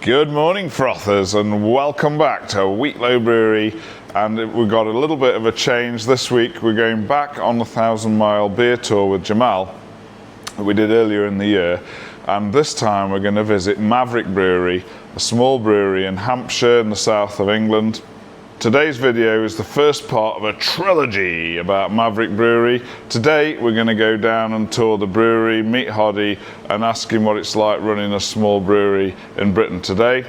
Good morning, frothers, and welcome back to Wheatlow Brewery. And we've got a little bit of a change this week. We're going back on the 1,000-mile beer tour with Jamal that we did earlier in the year. And this time we're going to visit Maverick Brewery, a small brewery in Hampshire in the south of England. Today's video is the first part of a trilogy about Maverick Brewery. Today we're going to go down and tour the brewery, meet Hoddy and ask him what it's like running a small brewery in Britain today.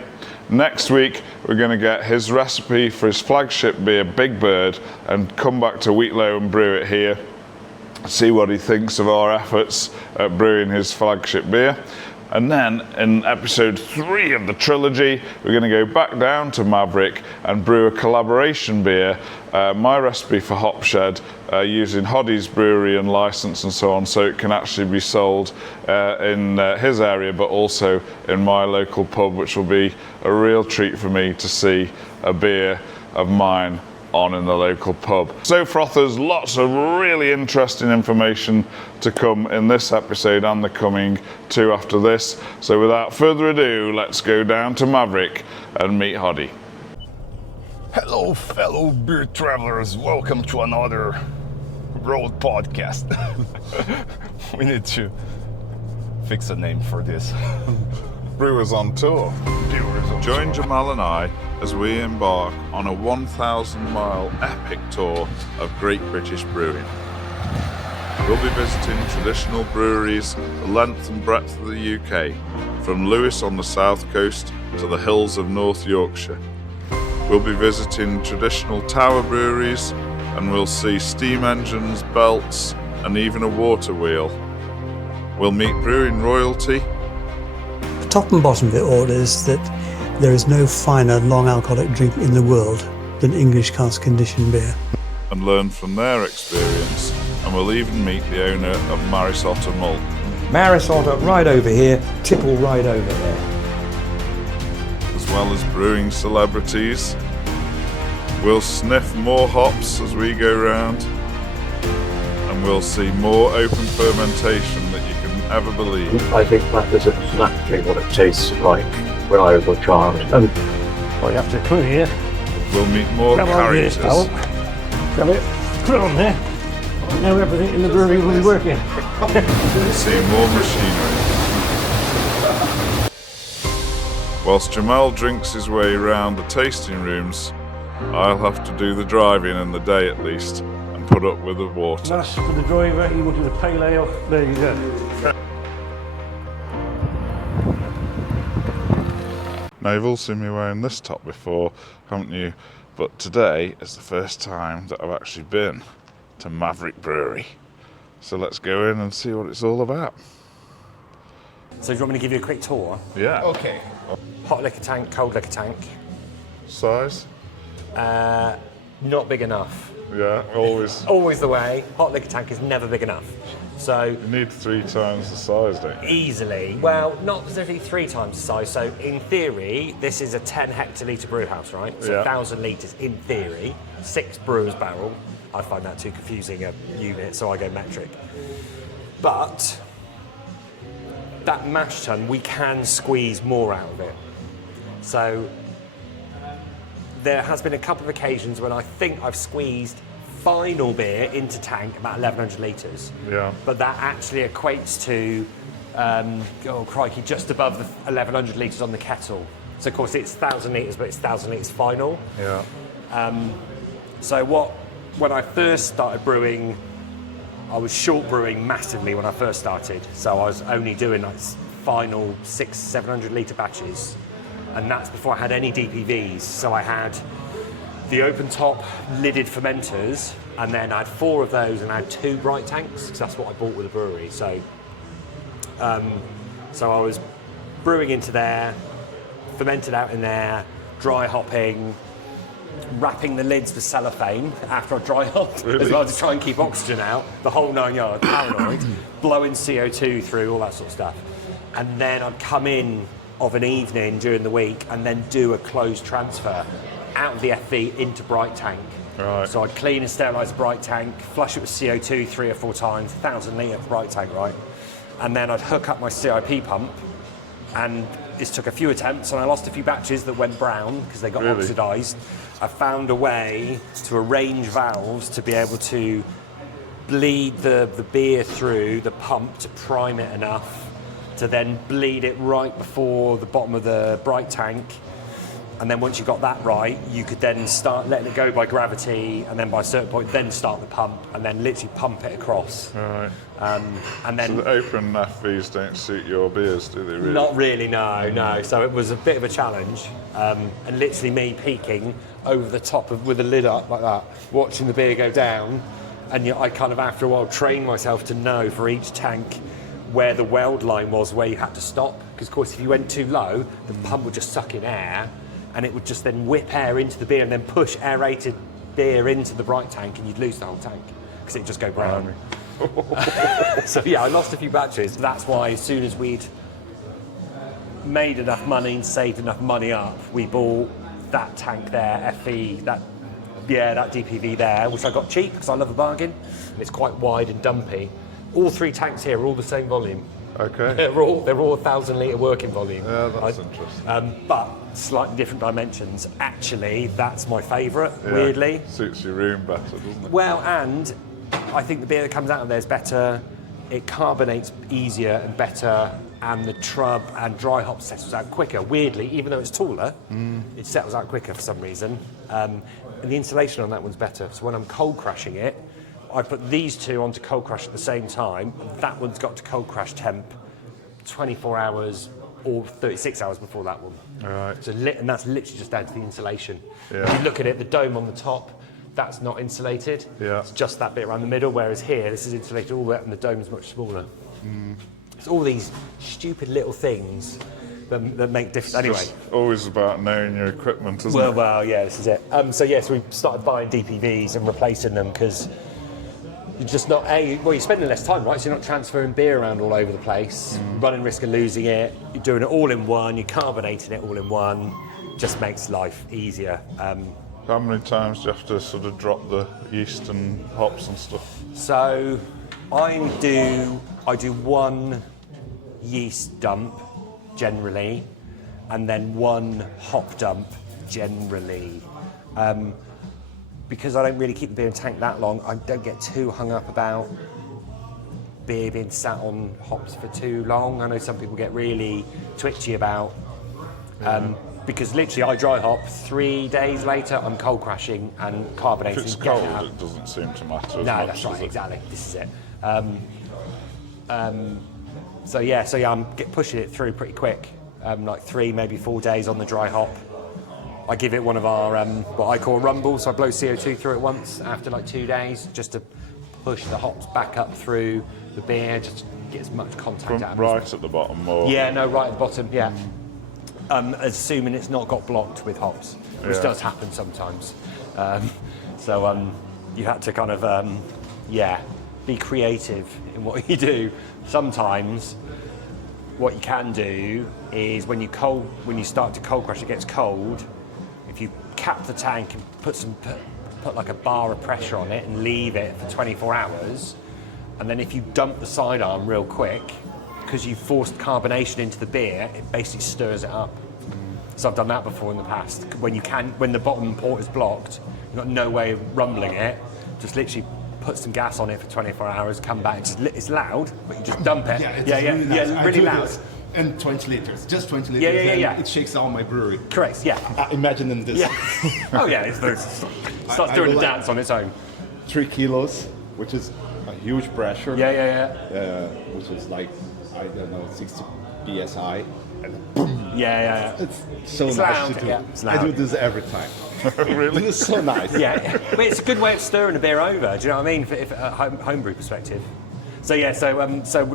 Next week we're going to get his recipe for his flagship beer, Big Bird, and come back to Wheatlow and brew it here. See what he thinks of our efforts at brewing his flagship beer. And then in episode 3 of the trilogy, we're going to go back down to Maverick and brew a collaboration beer, my recipe for Hop Shed, using Hoddy's brewery and license and so on, so it can actually be sold in his area, but also in my local pub, which will be a real treat for me to see a beer of mine on in the local pub. So frothers, lots of really interesting information to come in this episode and the coming two after this. So without further ado, let's go down to Maverick and meet Hoddy. Hello fellow beer travelers, welcome to another road podcast. We need to fix a name for this. Brewers on tour. Join Tour. Jamal and I as we embark on a 1,000-mile epic tour of Great British Brewing. We'll be visiting traditional breweries the length and breadth of the UK, from Lewes on the south coast to the hills of North Yorkshire. We'll be visiting traditional tower breweries, and we'll see steam engines, belts, and even a water wheel. We'll meet brewing royalty. Top and bottom of it all is that there is no finer long alcoholic drink in the world than English cask conditioned beer. And learn from their experience, and we'll even meet the owner of Marisotta Malt. Marisotta right over here, Tipple right over there. As well as brewing celebrities. We'll sniff more hops as we go round, and we'll see more open fermentation that you can ever believe. I think that is exactly what it tastes like when I was a child. And Well, you have to come here. We'll meet more Grab on this, characters. pal. Grab it. Put it on there. Now everything in the brewery will be working. We'll see more machinery. Whilst Jamal drinks his way around the tasting rooms, I'll have to do the driving in the day at least, and put up with the water. That's for the driver. You will do the pale ale. There you go. Now you've all seen me wearing this top before, haven't you? But today is the first time that I've actually been to Maverick Brewery. So let's go in and see what it's all about. So do you want me to give you a quick tour? Yeah. Okay. Hot liquor tank, cold liquor tank. Size? Not big enough. Yeah, always. Always the way. Hot liquor tank is never big enough. So You need 3 times the size, don't you? easily, well, not specifically 3 times the size. So in theory, this is a 10 hectolitre brew house, right? So Yeah. 1,000 litres in theory, 6 brewers barrel. I find that too confusing a unit, so I go metric. But that mash tun, we can squeeze more out of it. So there has been a couple of occasions when I think I've squeezed final beer into tank about 1,100 litres. Yeah. But that actually equates to, oh crikey, just above the 1,100 litres on the kettle. So of course it's 1,000 litres, but it's 1,000 litres final. Yeah. So when I first started brewing, I was short brewing massively when I first started. So I was only doing like final 600-700 litre batches. And that's before I had any DPVs. So I had the open top lidded fermenters, and then I had 4 of those and I had 2 bright tanks, because that's what I bought with the brewery. So I was brewing into there, fermented out in there, dry hopping, wrapping the lids with cellophane after I dry hopped, as well to try and keep oxygen out, the whole 9 yards, paranoid, blowing CO2 through, all that sort of stuff. And then I'd come in of an evening during the week and then do a closed transfer out of the FV into bright tank. Right. So I'd clean and sterilise the bright tank, flush it with CO2 3 or 4 times, 1,000 litre bright tank, right? And then I'd hook up my CIP pump and It took a few attempts, and I lost a few batches that went brown because they got Really? oxidised. I found a way to arrange valves to be able to bleed the beer through the pump to prime it enough to then bleed it right before the bottom of the bright tank. And then once you got that right, you could then start letting it go by gravity, and then by a certain point, then start the pump, and then literally pump it across. Right. And then So the open NAFVs don't suit your beers, do they? Really? not really, no. So it was a bit of a challenge, and literally me peeking over the top of with the lid up like that, watching the beer go down, and I kind of after a while trained myself to know for each tank where the weld line was, where you had to stop, because of course if you went too low, the pump would just suck in air, and it would just then whip air into the beer and then push aerated beer into the bright tank, and you'd lose the whole tank because it'd just go brown. So yeah, I lost a few batches. That's why as soon as we'd made enough money and saved enough money up, we bought that tank there, FE, that DPV there, which I got cheap because I love a bargain, and it's quite wide and dumpy. All 3 tanks here are all the same volume. Okay. They're all 1,000 litre working volume. Yeah, that's interesting. But slightly different dimensions. Actually, that's my favourite, Yeah. weirdly. Suits your room better, doesn't it? Well, and I think the beer that comes out of there is better. It carbonates easier and better, and the trub and dry hop settles out quicker. Weirdly, even though it's taller, it settles out quicker for some reason. And the insulation on that one's better. So when I'm cold crushing it, I put these two onto cold crush at the same time. That one's got to cold crush temp 24 hours or 36 hours before that one. All right. So and that's literally just down to the insulation. Yeah. If you look at it, the dome on the top, that's not insulated. Yeah. It's just that bit around the middle, whereas here, this is insulated all the way up and the dome's much smaller. It's all these stupid little things that make difference. Anyway. It's always about knowing your equipment, isn't it? Well, yeah, this is it. So we started buying DPVs and replacing them because you're just not you're spending less time, right? So you're not transferring beer around all over the place, running risk of losing it. You're doing it all in one. You're carbonating it all in one. Just makes life easier. How many times do you have to sort of drop the yeast and hops and stuff? So I do one yeast dump generally, and then one hop dump generally. Because I don't really keep the beer in tank that long, I don't get too hung up about beer being sat on hops for too long. I know some people get really twitchy about, because literally I dry hop, 3 days later I'm cold crashing and carbonating. If it's getting cold, out. it doesn't seem to matter as No, much, that's does right, it? exactly. This is it. So I'm pushing it through pretty quick, like 3, maybe 4 days on the dry hop. I give it one of our, what I call rumbles, so I blow CO2 through it once after like 2 days, just to push the hops back up through the beer, just to get as much contact out of it. Right at the bottom, more. Yeah, no, right at the bottom, yeah. Assuming it's not got blocked with hops, which Yeah. does happen sometimes. You had to kind of, be creative in what you do. Sometimes what you can do is when you start to cold crush, it gets cold. If you cap the tank and put like a bar of pressure on it and leave it for 24 hours, and then if you dump the sidearm real quick, because you forced carbonation into the beer, it basically stirs it up. So I've done that before in the past. When the bottom port is blocked, you've got no way of rumbling it, just literally put some gas on it for 24 hours, come back, it's loud, but you just dump it. It's really nice. I really do loud. this. And 20 liters, just 20 liters. Yeah. It shakes out my brewery. Correct, yeah. Imagine this. Yeah. Oh yeah, it starts doing a dance on its own. 3 kilos, which is a huge pressure. Yeah. Which is like, I don't know, 60 psi. And boom. Yeah. It's so It's nice loud, to do. yeah, it's I do loud. this every time. Really? It's so nice. Yeah, but it's a good way of stirring a beer over. Do you know what I mean? If a homebrew perspective. So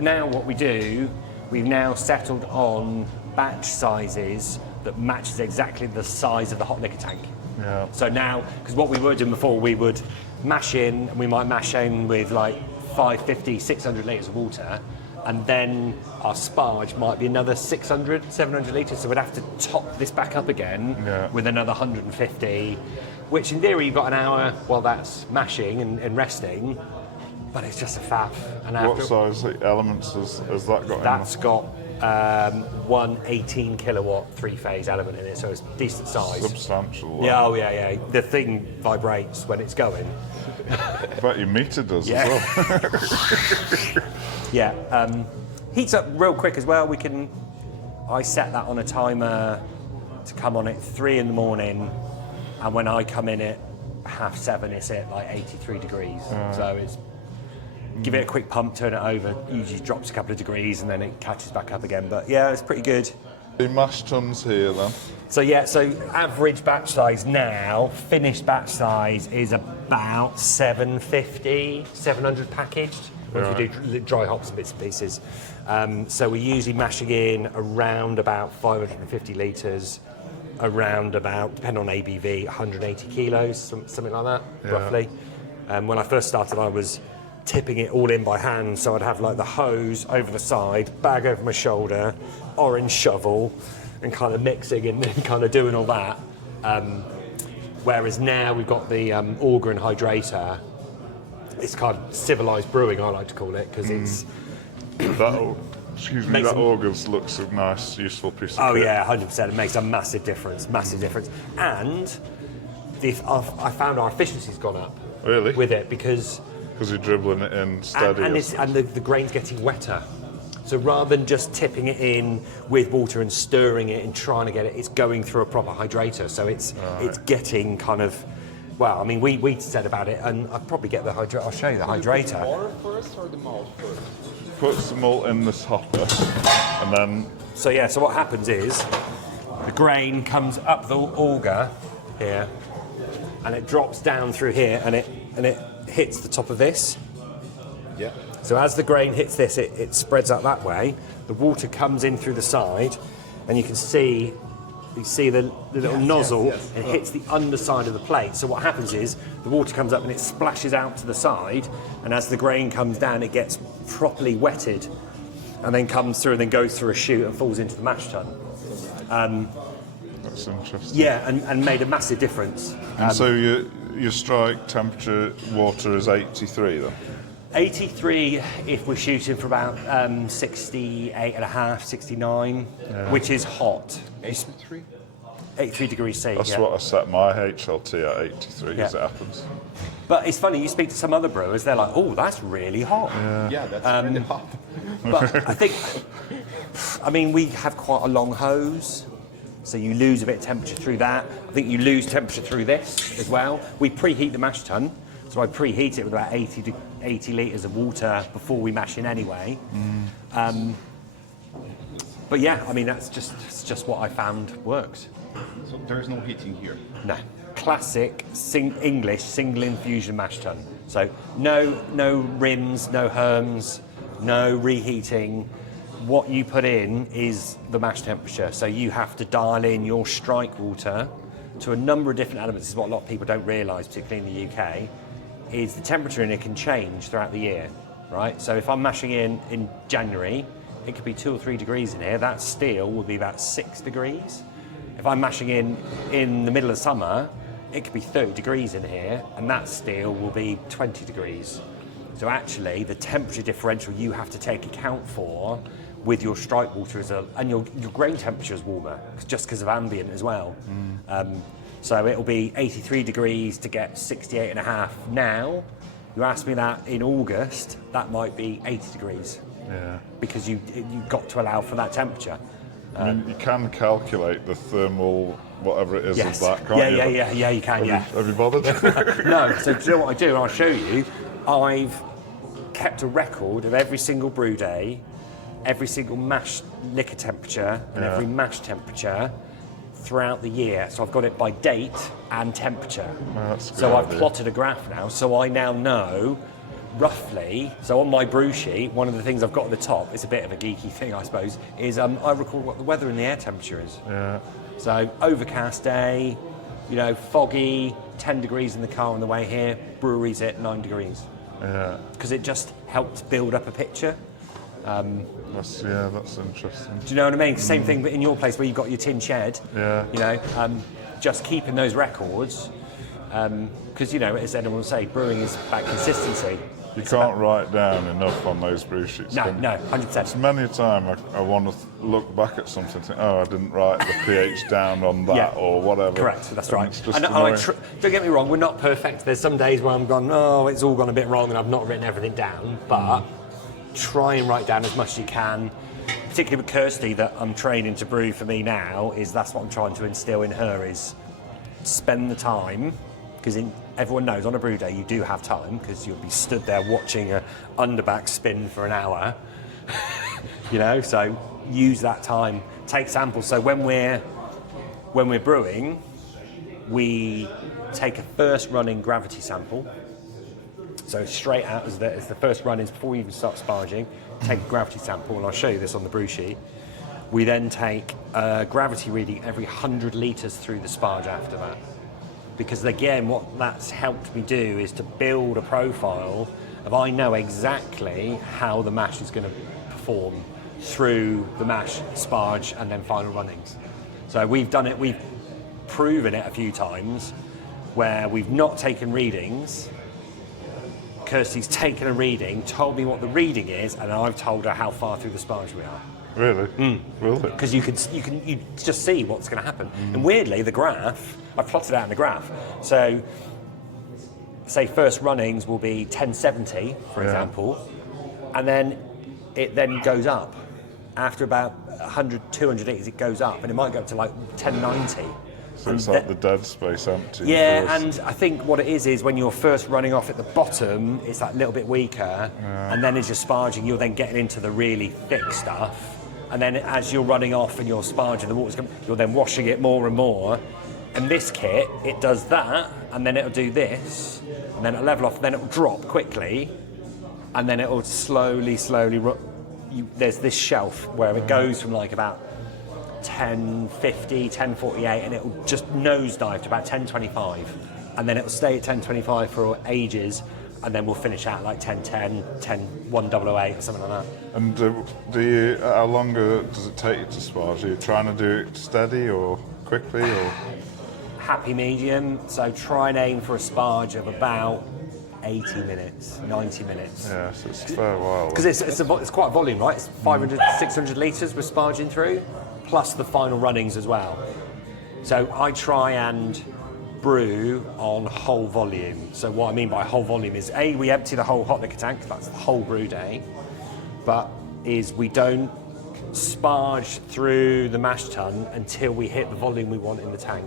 now what we do, we've now settled on batch sizes that matches exactly the size of the hot liquor tank. Yeah. So now, because what we were doing before, we would mash in, and we might mash in with like 550, 600 litres of water, and then our sparge might be another 600, 700 litres, so we'd have to top this back up again with another 150, which in theory you've got an hour while that's mashing and resting, but it's just a faff. And What size elements has that got that's in got one 18 kilowatt 3-phase element in it, so it's decent size. Substantial. Yeah, oh yeah. The thing vibrates when it's going. I bet your meter does Yeah. as well. Yeah, heats up real quick as well. I set that on a timer to come on at 3 in the morning, and when I come in at 7:30, it's at like 83 degrees. So it's give it a quick pump, turn it over. Usually drops a couple of degrees, and then it catches back up again. But yeah, it's pretty good. The mash tuns here then. So average batch size now, finished batch size is about 750, 700 packaged. Once we do dry hops and bits and pieces. So we're usually mashing in around about 550 litres, around about, depending on ABV, 180 kilos, something like that, roughly. When I first started, I was tipping it all in by hand, so I'd have like the hose over the side, bag over my shoulder, orange shovel, and kind of mixing and kind of doing all that. Whereas now we've got the auger and hydrator. It's kind of civilised brewing, I like to call it, because it's... That auger looks a nice, useful piece of kit. Oh yeah, 100%. It makes a massive difference, And I found our efficiency's gone up. Really? With it, because you're dribbling it in steady. And the grain's getting wetter. So rather than just tipping it in with water and stirring it and trying to get it, it's going through a proper hydrator. So it's getting kind of... Well, I mean, we said about it, and I'll probably get the hydrator. I'll show you the hydrator. The water first or the malt first? Puts the malt in this hopper, and then... So what happens is, the grain comes up the auger here, and it drops down through here, and it hits the top of this. Yeah. So as the grain hits this, it spreads out that way. The water comes in through the side, and you can see... You see the little nozzle, it hits the underside of the plate. So what happens is the water comes up and it splashes out to the side, and as the grain comes down, it gets properly wetted, and then comes through and then goes through a chute and falls into the mash tun. That's interesting. Yeah, and made a massive difference. And so your strike temperature water is 83 then? 83 if we're shooting for about 68.5, 69, which is hot. 83? 83 degrees C. That's what I set my HLT at, 83, as it happens. But it's funny, you speak to some other brewers, they're like, oh, that's really hot. Yeah, that's really hot. But I mean, we have quite a long hose, so you lose a bit of temperature through that. I think you lose temperature through this as well. We preheat the mash tun, so I preheat it with about 80 litres of water before we mash in anyway. But yeah, I mean, it's just what I found works. So there's no heating here? No. Classic English single infusion mash tun. So no rims, no herms, no reheating. What you put in is the mash temperature. So you have to dial in your strike water to a number of different elements. This is what a lot of people don't realise, particularly in the UK, is the temperature in it can change throughout the year, right? So if I'm mashing in January, it could be 2 or 3 degrees in here. That steel will be about 6 degrees. If I'm mashing in the middle of summer, it could be 30 degrees in here, and that steel will be 20 degrees. So actually, the temperature differential you have to take account for with your strike water and your grain temperature is warmer, just because of ambient as well. So it'll be 83 degrees to get 68.5. Now, you ask me that in August, that might be 80 degrees. Yeah. Because you've got to allow for that temperature. I mean, you can calculate the thermal, whatever it is, Yes. of that, can't you? Yeah, you can, Have you bothered? No, so do you know what I do? I'll show you. I've kept a record of every single brew day, every single mash liquor temperature, and every mash temperature throughout the year. So I've got it by date and temperature. Oh, that's a good So I've idea. plotted a graph now, so I now know roughly. So on my brew sheet, one of the things I've got at the top, it's a bit of a geeky thing, I suppose, is I record what the weather and the air temperature is. Yeah. So overcast day, foggy, 10 degrees in the car on the way here, breweries at 9 degrees. Yeah. Because it just helps build up a picture. That's interesting. Do you know what I mean? Same thing, but in your place where you've got your tin shed. Yeah. Just keeping those records, because as anyone will say, brewing is about consistency. You can't write down enough on those brew sheets. No, can you? no, 100%. Many a time I want to look back at something and think, oh, I didn't write the pH down on that Yeah. or whatever. Correct, that's right. It's just And annoying. don't get me wrong, we're not perfect. There's some days where I'm gone, oh, it's all gone a bit wrong and I've not written everything down. But try and write down as much as you can. Particularly with Kirsty, that I'm training to brew for me now, is that's what I'm trying to instill in her, is spend the time, because everyone knows on a brew day you do have time, because you'll be stood there watching a underback spin for an hour. You know, so use that time, take samples. So when we're brewing, we take a first running gravity sample. So straight out as the first run-ins before we even start sparging, take a gravity sample, and I'll show you this on the brew sheet. We then take a gravity reading every 100 litres through the sparge after that. Because again, what that's helped me do is to build a profile of I know exactly how the mash is going to perform through the mash, sparge, and then final runnings. So we've proven it a few times where we've not taken readings. Kirsty's taken a reading, told me what the reading is, and I've told her how far through the sparge we are. Really? Really? Because you just see what's going to happen. And weirdly, the graph, I've plotted out in the graph. So, say first runnings will be 1070, for example, and then it then goes up. After about 100, 200 litres, it goes up, and it might go up to like 1090. So it's like the dead space empty. Yeah, first. and I think what it is when you're first running off at the bottom, it's that little bit weaker, and then as you're sparging, you're then getting into the really thick stuff. And then as you're running off and you're sparging, the water's coming, you're then washing it more and more. And this kit, it does that, and then it'll do this, and then it'll level off, and then it'll drop quickly, and then it'll slowly, there's this shelf where it goes from like about 1050, 1048, and it'll just nosedive to about 1025, and then it'll stay at 1025 for ages, and then we'll finish out like 1010, 1008 or something like that. And how long does it take you to sparge? Are you trying to do it steady or quickly or? Happy medium, so try and aim for a sparge of about 80 minutes, 90 minutes. Yeah, so it's a fair while. Because it's quite a volume, right? It's 500, 600 litres we're sparging through, plus the final runnings as well. So I try and brew on whole volume. So what I mean by whole volume is we empty the whole hot liquor tank, that's the whole brew day, but we don't sparge through the mash tun until we hit the volume we want in the tank.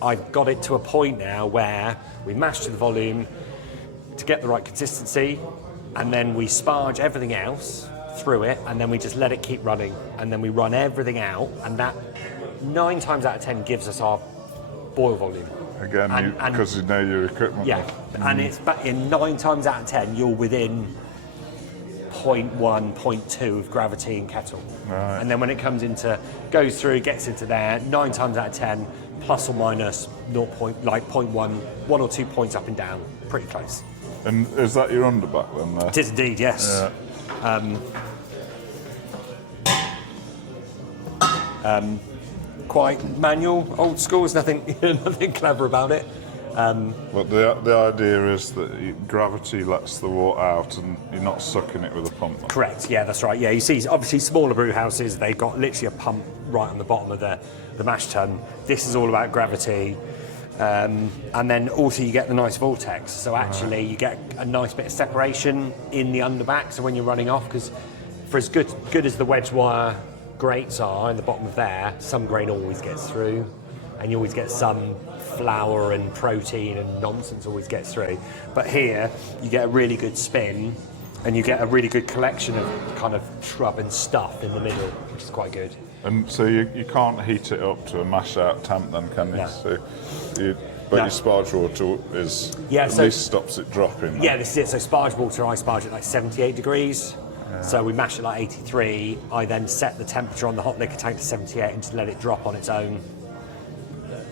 I've got it to a point now where we mash to the volume to get the right consistency, and then we sparge everything else through it, and then we just let it keep running, and then we run everything out, and that 9 times out of 10 gives us our boil volume. Again, because you know your equipment. Yeah, and it's in 9 times out of 10 you're within 0.1, 0.2 of gravity and kettle. Right. And then when it goes through, gets into there, 9 times out of 10, plus or minus 0.1, 1 or 2 points up and down, pretty close. And is that your underback then there? It is indeed, yes. Quite manual, old school, there's nothing clever about it. But the idea is that gravity lets the water out and you're not sucking it with a pump. Correct, yeah, that's right. Yeah, you see, obviously smaller brew houses, they've got literally a pump right on the bottom of the mash tun. This is all about gravity. And then also you get the nice vortex. So actually you get a nice bit of separation in the underback. So when you're running off, because for as good as the wedge wire grates are in the bottom of there, some grain always gets through. And you always get some flour and protein and nonsense always gets through. But here, you get a really good spin, and you get a really good collection of kind of shrub and stuff in the middle, which is quite good. And so you can't heat it up to a mash out temp then, can you? No. So your sparge water is at least stops it dropping. Yeah, this is it. So sparge water, I sparge at like 78 degrees. Yeah. So we mash it like 83. I then set the temperature on the hot liquor tank to 78 and just let it drop on its own.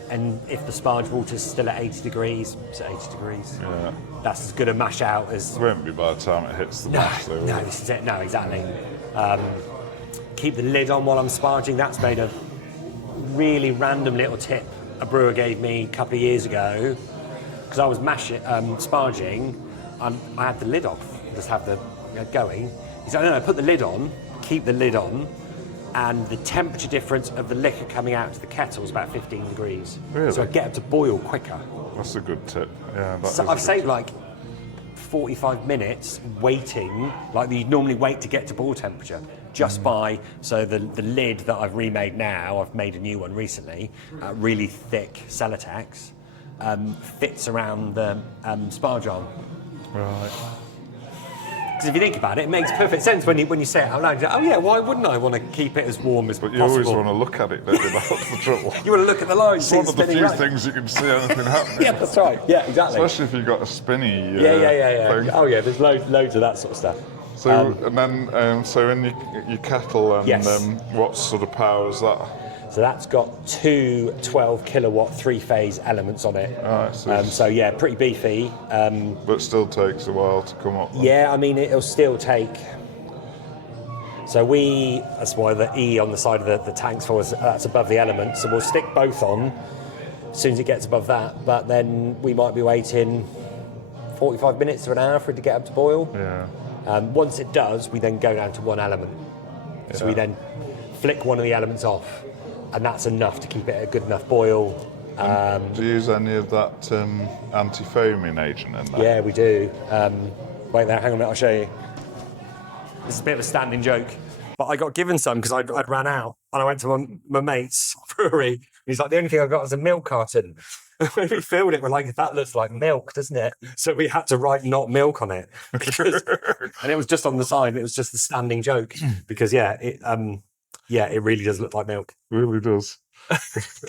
And if the sparge water's still at 80 degrees, it's at 80 degrees. Yeah. That's as good a mash out as... It won't be by the time it hits the mash though. No, this is it. No, exactly. Keep the lid on while I'm sparging. That's made a really random little tip a brewer gave me a couple of years ago. Because I was sparging, I had the lid off, just have the going. He's like, no, put the lid on, keep the lid on, and the temperature difference of the liquor coming out to the kettle is about 15 degrees. Really? So I get it to boil quicker. That's a good tip. Yeah, that So is I've a saved good like 45 minutes waiting, like you'd normally wait to get to boil temperature, just by, so the lid that I've remade now, I've made a new one recently, really thick Celotex, fits around the spar jar. tip. Right. Because if you think about it, it makes perfect sense when you say it out loud. You're like, oh yeah, why wouldn't I want to keep it as warm as But you possible? always want to look at it, don't you? That's the trouble. You want to look at the lines. It's see one it of the spinning few right. things you can see anything happening. Yeah, that's right. Yeah, exactly. Especially if you've got a spinny Yeah. thing. Oh yeah, there's loads of that sort of stuff. So, and then, so in your kettle, and Yes. what sort of power is that? So that's got two 12 kilowatt 3-phase elements on it. Right, so So yeah, pretty beefy. but still takes a while to come up. Then. Yeah, I mean, it'll still take. So that's why the E on the side of the tank's for us, that's above the element. So we'll stick both on as soon as it gets above that. But then we might be waiting 45 minutes to an hour for it to get up to boil. Yeah. Once it does, we then go down to one element. So we then flick one of the elements off, and that's enough to keep it at a good enough boil. Do you use any of that anti-foaming agent in there? Yeah, we do. Wait there, hang on a minute, I'll show you. This is a bit of a standing joke, but I got given some because I'd ran out, and I went to my mate's brewery. And he's like, the only thing I've got is a milk carton. When we filled it, we're like, that looks like milk, doesn't it? So we had to write not milk on it. And it was just on the side, it was just a standing joke. Because it really does look like milk. It really does.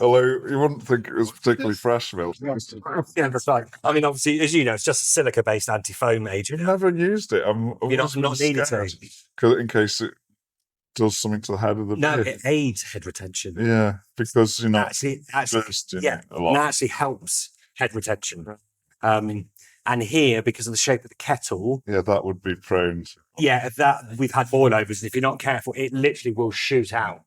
Although you wouldn't think it was particularly fresh milk. Yeah, that's right. I mean, obviously, as you know, it's just a silica-based anti-foam agent. I've never used it. You're not needed to. In case it does something to the head of the No, beer. it aids head retention. Yeah, because you're not Actually, bursting yeah, a lot. and actually helps head retention. And here, because of the shape of the kettle, Yeah, that would be prone to. that we've had boilovers, and if you're not careful, it literally will shoot out,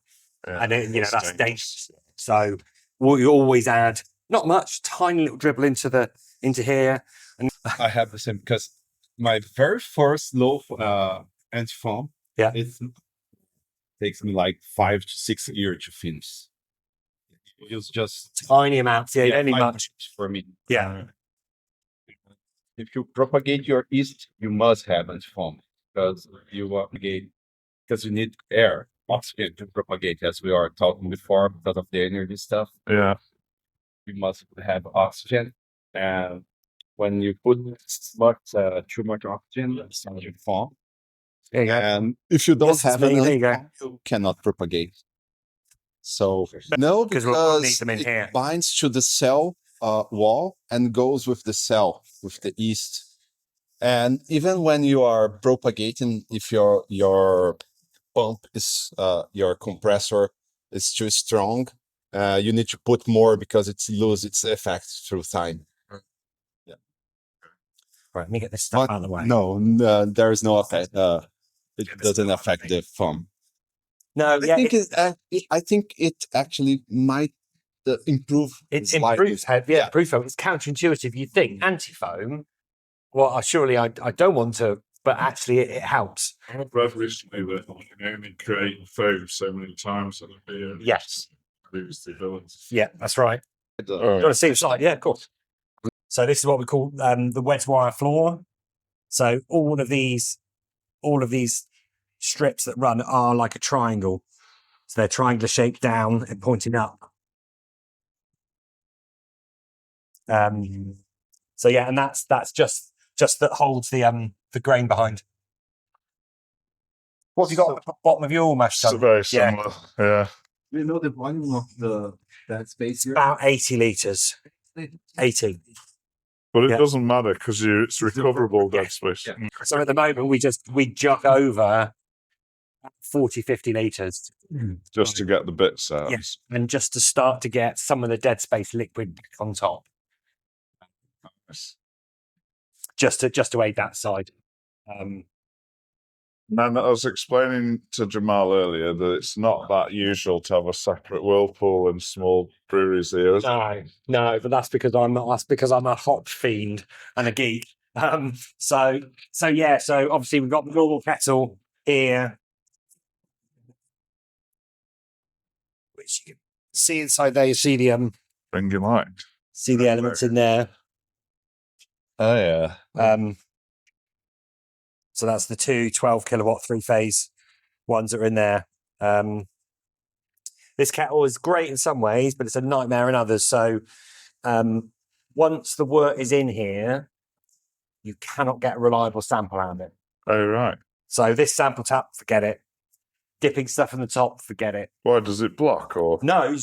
and that's dangerous. So we always add not much, tiny little dribble into here, and I have the same because my very first low anti-foam, Yeah. it takes me like 5 to 6 years to finish. It's just tiny amounts. Yeah, only 5 much. years for me. Yeah, If you propagate your yeast, you must have anti-foam because you need air, oxygen to propagate, as we were talking before, because of the energy stuff. Yeah. You must have oxygen, and when you put too much oxygen, it's not your foam. there you go. And if you don't Yes, have there you any, go. you cannot propagate. So no, Because because we'll need them in it here. binds to the cell wall and goes with the cell, with the yeast. And even when you are propagating, if your pump is your compressor is too strong, you need to put more because it loses its effect through time. Right, let me get this stuff But out of the way. no, there is no effect. It doesn't affect the foam. No, yeah, I think it actually might improve. it slightly. improves head. Yeah, improves foam. It's counterintuitive. You think anti-foam? Well, surely I don't want to, but actually it helps. I've read recently that you can only create foam so many times that a beer Yes. lose the ability. Yeah, that's right. All You right. want to see the slide? Yeah, of course. So this is what we call the wet wire floor. So all of these strips that run are like a triangle. So they're triangular shaped down and pointing up. So yeah, and that's just that holds the grain behind. What have you got at the bottom of your mash It's tun? very Yeah. similar. Yeah. Do you know the volume of that space here? About 80 litres. 80. But it Yeah. doesn't matter because it's recoverable dead space. Yeah. So at the moment we jug over 40, 50 litres. Just to get the bits out. Yes. And just to start to get some of the dead space liquid back on top. Just to aid that side. And I was explaining to Jamal earlier that it's not that usual to have a separate whirlpool in small breweries here. Is it? No, but that's because I'm a hop fiend and a geek. So obviously we've got the normal kettle here, which you can see inside there. You see the Bring your light. see the elements in there. Oh yeah. So that's the two 12 kilowatt 3-phase ones that are in there. This kettle is great in some ways, but it's a nightmare in others. So once the wort is in here, you cannot get a reliable sample out of it. Oh right. So this sample tap, forget it. Dipping stuff in the top, forget it. Why does it block or? No, it'll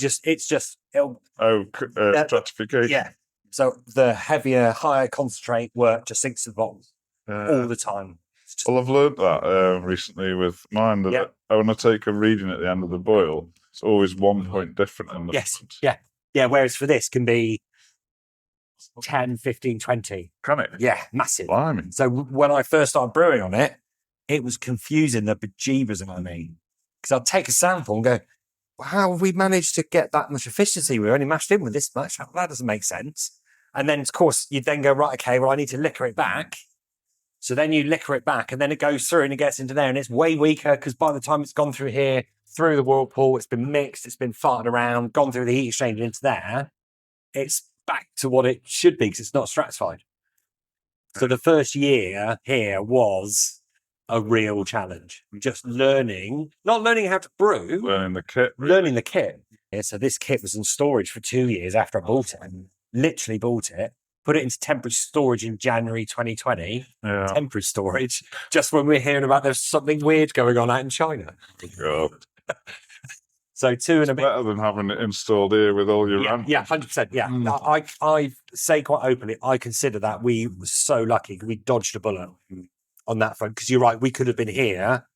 Stratification. yeah. So the heavier, higher concentrate work just sinks to the bottom all the time. Well, I've learned that recently with mine. That when I take a reading at the end of the boil, it's always 1 point different in the front. Yeah. Whereas for this can be 10, 15, 20. Can it? Yeah, massive. Blimey. So when I first started brewing on it, it was confusing the bejeebers out of me. Because I'd take a sample and go, well, how have we managed to get that much efficiency? We're only mashed in with this much. That doesn't make sense. And then, of course, you'd then go, right, okay, well, I need to liquor it back. So then you liquor it back and then it goes through and it gets into there and it's way weaker because by the time it's gone through here, through the whirlpool, it's been mixed, it's been farted around, gone through the heat exchanger into there, it's back to what it should be because it's not stratified. So the first year here was a real challenge. Just learning, not learning how to brew, Learning the kit. learning the kit. Yeah, so this kit was in storage for 2 years after I bought it. Literally bought it, put it into temporary storage in January 2020. Yeah. Temporary storage, just when we're hearing about there's something weird going on out in China. God. So 2 and a bit. Better than having it installed here with all your Yeah, 100%. Yeah. I say quite openly, I consider that we were so lucky. We dodged a bullet on that front. Because you're right, we could have been here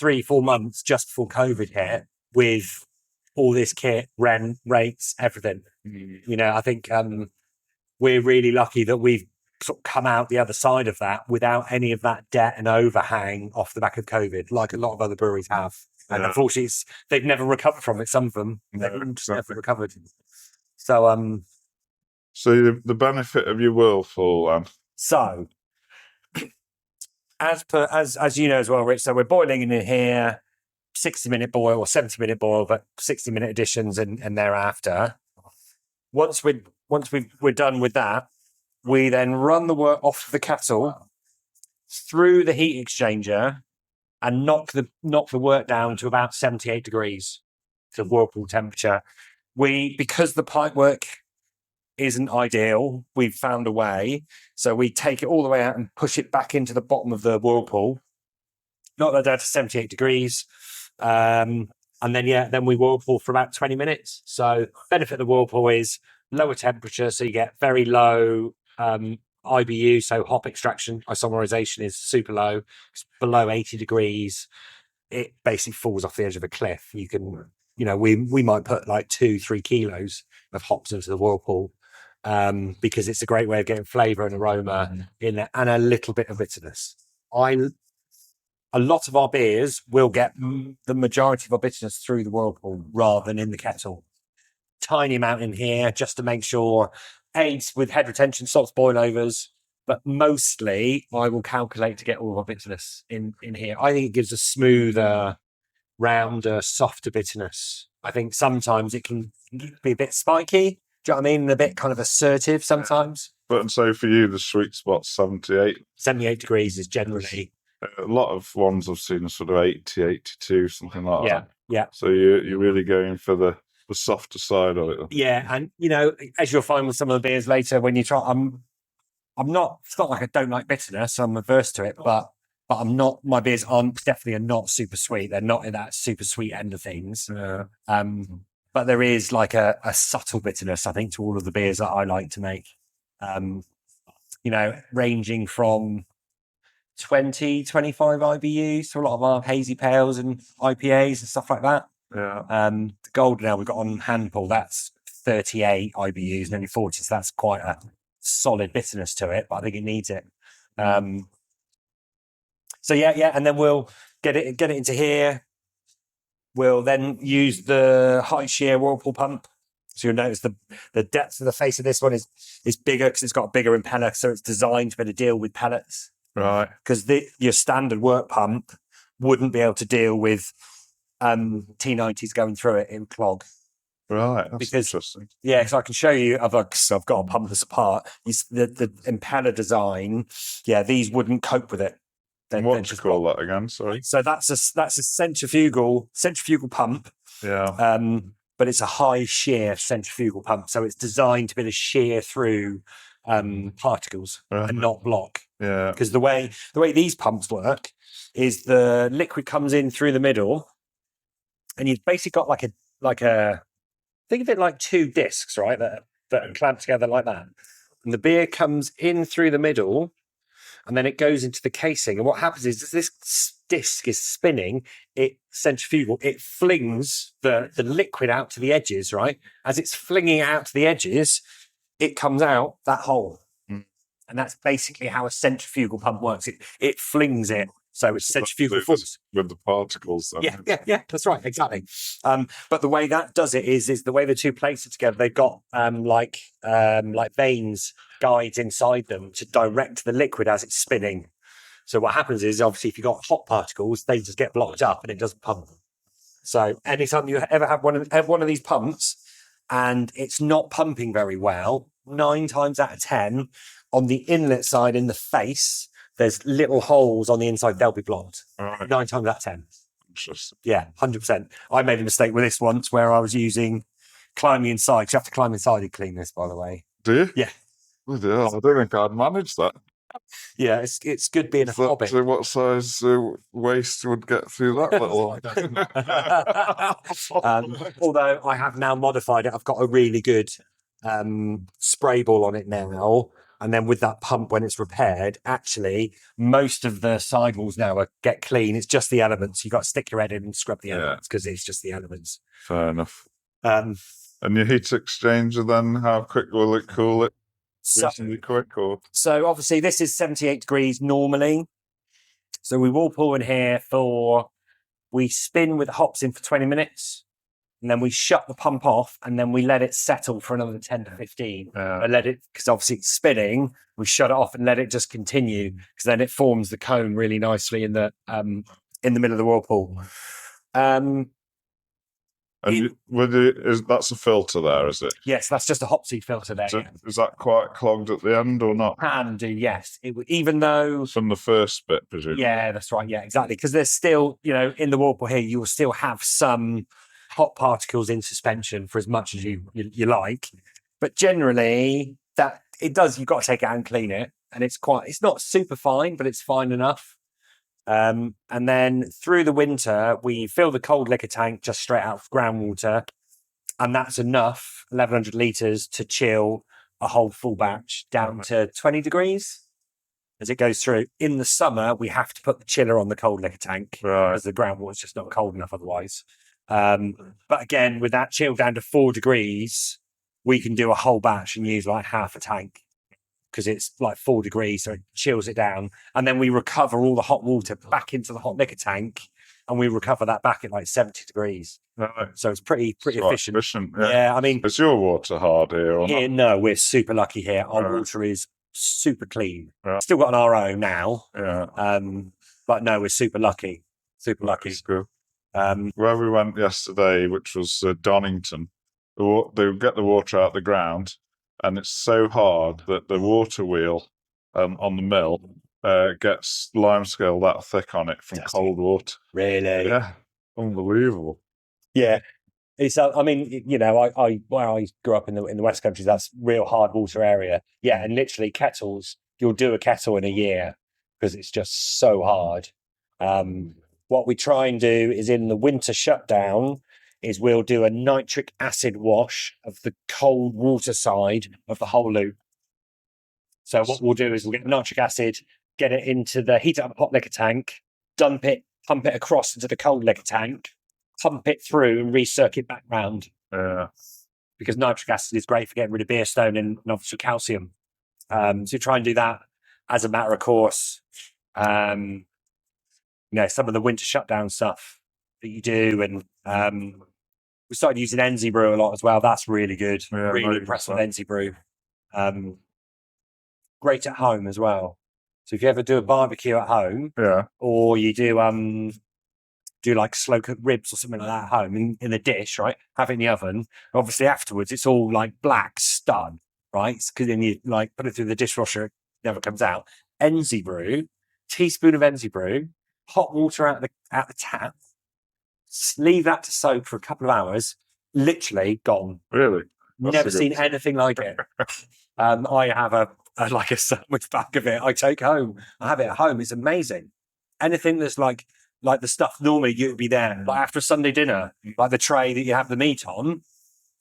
3-4 months just before COVID hit with all this kit, rent, rates, everything. You know, I think we're really lucky that we've sort of come out the other side of that without any of that debt and overhang off the back of COVID, like a lot of other breweries have. And unfortunately, they've never recovered from it. Some of them, they've never recovered. So, So the benefit of your whirlpool, then. So, as you know as well, Rich. So we're boiling in here, 60-minute boil or 70-minute boil, but 60-minute additions and thereafter. Once we're done with that, we then run the wort off the kettle through the heat exchanger and knock the wort down to about 78 degrees to whirlpool temperature. Because the pipe work isn't ideal, we've found a way. So we take it all the way out and push it back into the bottom of the whirlpool, knock that down to 78 degrees. And then we whirlpool for about 20 minutes. So benefit of the whirlpool is lower temperature. So you get very low IBU, so hop extraction, isomerization is super low. It's below 80 degrees. It basically falls off the edge of a cliff. You can, we might put like 2-3 kilos of hops into the whirlpool because it's a great way of getting flavor and aroma in there and a little bit of bitterness. A lot of our beers will get the majority of our bitterness through the whirlpool rather than in the kettle. Tiny amount in here just to make sure aids with head retention, stops boil overs, but mostly I will calculate to get all of our bitterness in here. I think it gives a smoother, rounder, softer bitterness. I think sometimes it can be a bit spiky. Do you know what I mean? And a bit kind of assertive sometimes. But so for you, the sweet spot's 78. 78 degrees is generally. A lot of ones I've seen are sort of 80, 82, something like that. Yeah. So you're really going for the softer side of it. Yeah, and as you'll find with some of the beers later, when you try, I'm not. It's not like I don't like bitterness. I'm averse to it, but I'm not. My beers definitely are not super sweet. They're not in that super sweet end of things. But there is like a subtle bitterness, I think, to all of the beers that I like to make. Ranging from 20, 25 IBUs to a lot of our hazy pales and IPAs and stuff like that. Yeah. The golden ale we've got on hand pull, that's 38 IBUs, nearly 40. So that's quite a solid bitterness to it, but I think it needs it. And then we'll get it into here. We'll then use the high shear whirlpool pump So you'll notice the depth of the face of this one is bigger because it's got a bigger impeller, so it's designed to be able to deal with pellets. Right. Because your standard work pump wouldn't be able to deal with T90s going through it in clog. Right. That's Because- interesting. Yeah, so I can show you. I've got a pump that's apart. The impeller design. Yeah, these wouldn't cope with it. And what do you call that again? Sorry. So that's a centrifugal pump. Yeah. But it's a high shear centrifugal pump, so it's designed to be able to shear through particles and not block. Yeah. Because the way these pumps work is the liquid comes in through the middle, and you've basically got like a think of it like two discs, right? That are clamped together like that, and the beer comes in through the middle, and then it goes into the casing. And what happens is this disc is spinning. It centrifugal. It flings the liquid out to the edges, right? As it's flinging it out to the edges, it comes out that hole. And that's basically how a centrifugal pump works. It flings it. So it's centrifugal force. With the particles. Then. Yeah, that's right, exactly. But the way that does it is the way the two plates are together. They've got like veins, guides inside them to direct the liquid as it's spinning. So what happens is, obviously, if you've got hot particles, they just get blocked up and it doesn't pump. So anytime you ever have one of these pumps and it's not pumping very well, 9 times out of 10, on the inlet side in the face, there's little holes on the inside. They'll be blocked. Right. 9 times out of 10. Interesting. Yeah, 100%. I made a mistake with this once where I was using climbing inside. 'Cause you have to climb inside to clean this, by the way. Do you? Yeah. Bloody hell, I don't think I'd manage that. Yeah, it's good being a hobbit. So what size waste would get through that little? Although I have now modified it, I've got a really good spray ball on it now. And then with that pump, when it's repaired, actually, most of the sidewalls now get clean. It's just the elements. You've got to stick your head in and scrub the elements because it's just the elements. Fair enough. Um, And your heat exchanger, then, how quick will it cool it? so, Reasonably quick, or? so obviously this is 78 degrees normally. So we will pour in here we spin with the hops in for 20 minutes. And then we shut the pump off and then we let it settle for another 10 to 15. Yeah. And because obviously it's spinning, we shut it off and let it just continue because then it forms the cone really nicely in the middle of the whirlpool. That's a filter there, is it? Yes, that's just a hop seed filter there. Is that quite clogged at the end or not? Can do, yes. Even though... From the first bit, presumably. Yeah, that's right. Yeah, exactly. Because there's still, in the whirlpool here, you will still have some hot particles in suspension for as much as you like. But generally, you've got to take it out and clean it. And it's not super fine, but it's fine enough. And then through the winter, we fill the cold liquor tank just straight out of groundwater. And that's enough, 1,100 litres, to chill a whole full batch down to 20 degrees as it goes through. In the summer, we have to put the chiller on the cold liquor tank because the groundwater is just not cold enough otherwise. But again, with that chill down to 4 degrees, we can do a whole batch and use like half a tank because it's like 4 degrees, so it chills it down. And then we recover all the hot water back into the hot liquor tank, and we recover that back at like 70 degrees. Right. So it's pretty efficient. Yeah. I mean, is your water hard here or not? No, we're super lucky here. Our water is super clean. Right. Still got an RO now. Yeah. But no, we're super lucky. Super lucky. That's good. Where we went yesterday, which was Donington, they get the water out of the ground, and it's so hard that the water wheel on the mill gets limescale that thick on it from cold water. Really? Yeah, unbelievable. Yeah. It's, I mean, I where I grew up in the West Country, that's real hard water area. Yeah, and literally kettles, you'll do a kettle in a year because it's just so hard. What we try and do is in the winter shutdown is we'll do a nitric acid wash of the cold water side of the whole loop. So what we'll do is we'll get the nitric acid, get it into the heat up hot liquor tank, pump it across into the cold liquor tank, pump it through and recircuit back round. Yeah. Because nitric acid is great for getting rid of beer stone and obviously calcium. So try and do that as a matter of course. Some of the winter shutdown stuff that you do, and We started using Enzy Brew a lot as well. That's really good. Yeah, really very impressed good with Enzy Brew. Great at home as well. So if you ever do a barbecue at home, Yeah. or you do like slow cooked ribs or something like that at home in a dish, right? Have it in the oven. Obviously afterwards, it's all like black stun, right? Because then you like put it through the dishwasher, it never comes out. Enzy Brew, teaspoon of Enzy Brew, hot water out the tap, leave that to soak for a couple of hours, literally gone. Really? That's Never a good seen tip. anything like it. I have a sandwich bag of it I take home. I have it at home. It's amazing. Anything that's like the stuff normally you'd be there, like after a Sunday dinner, like the tray that you have the meat on,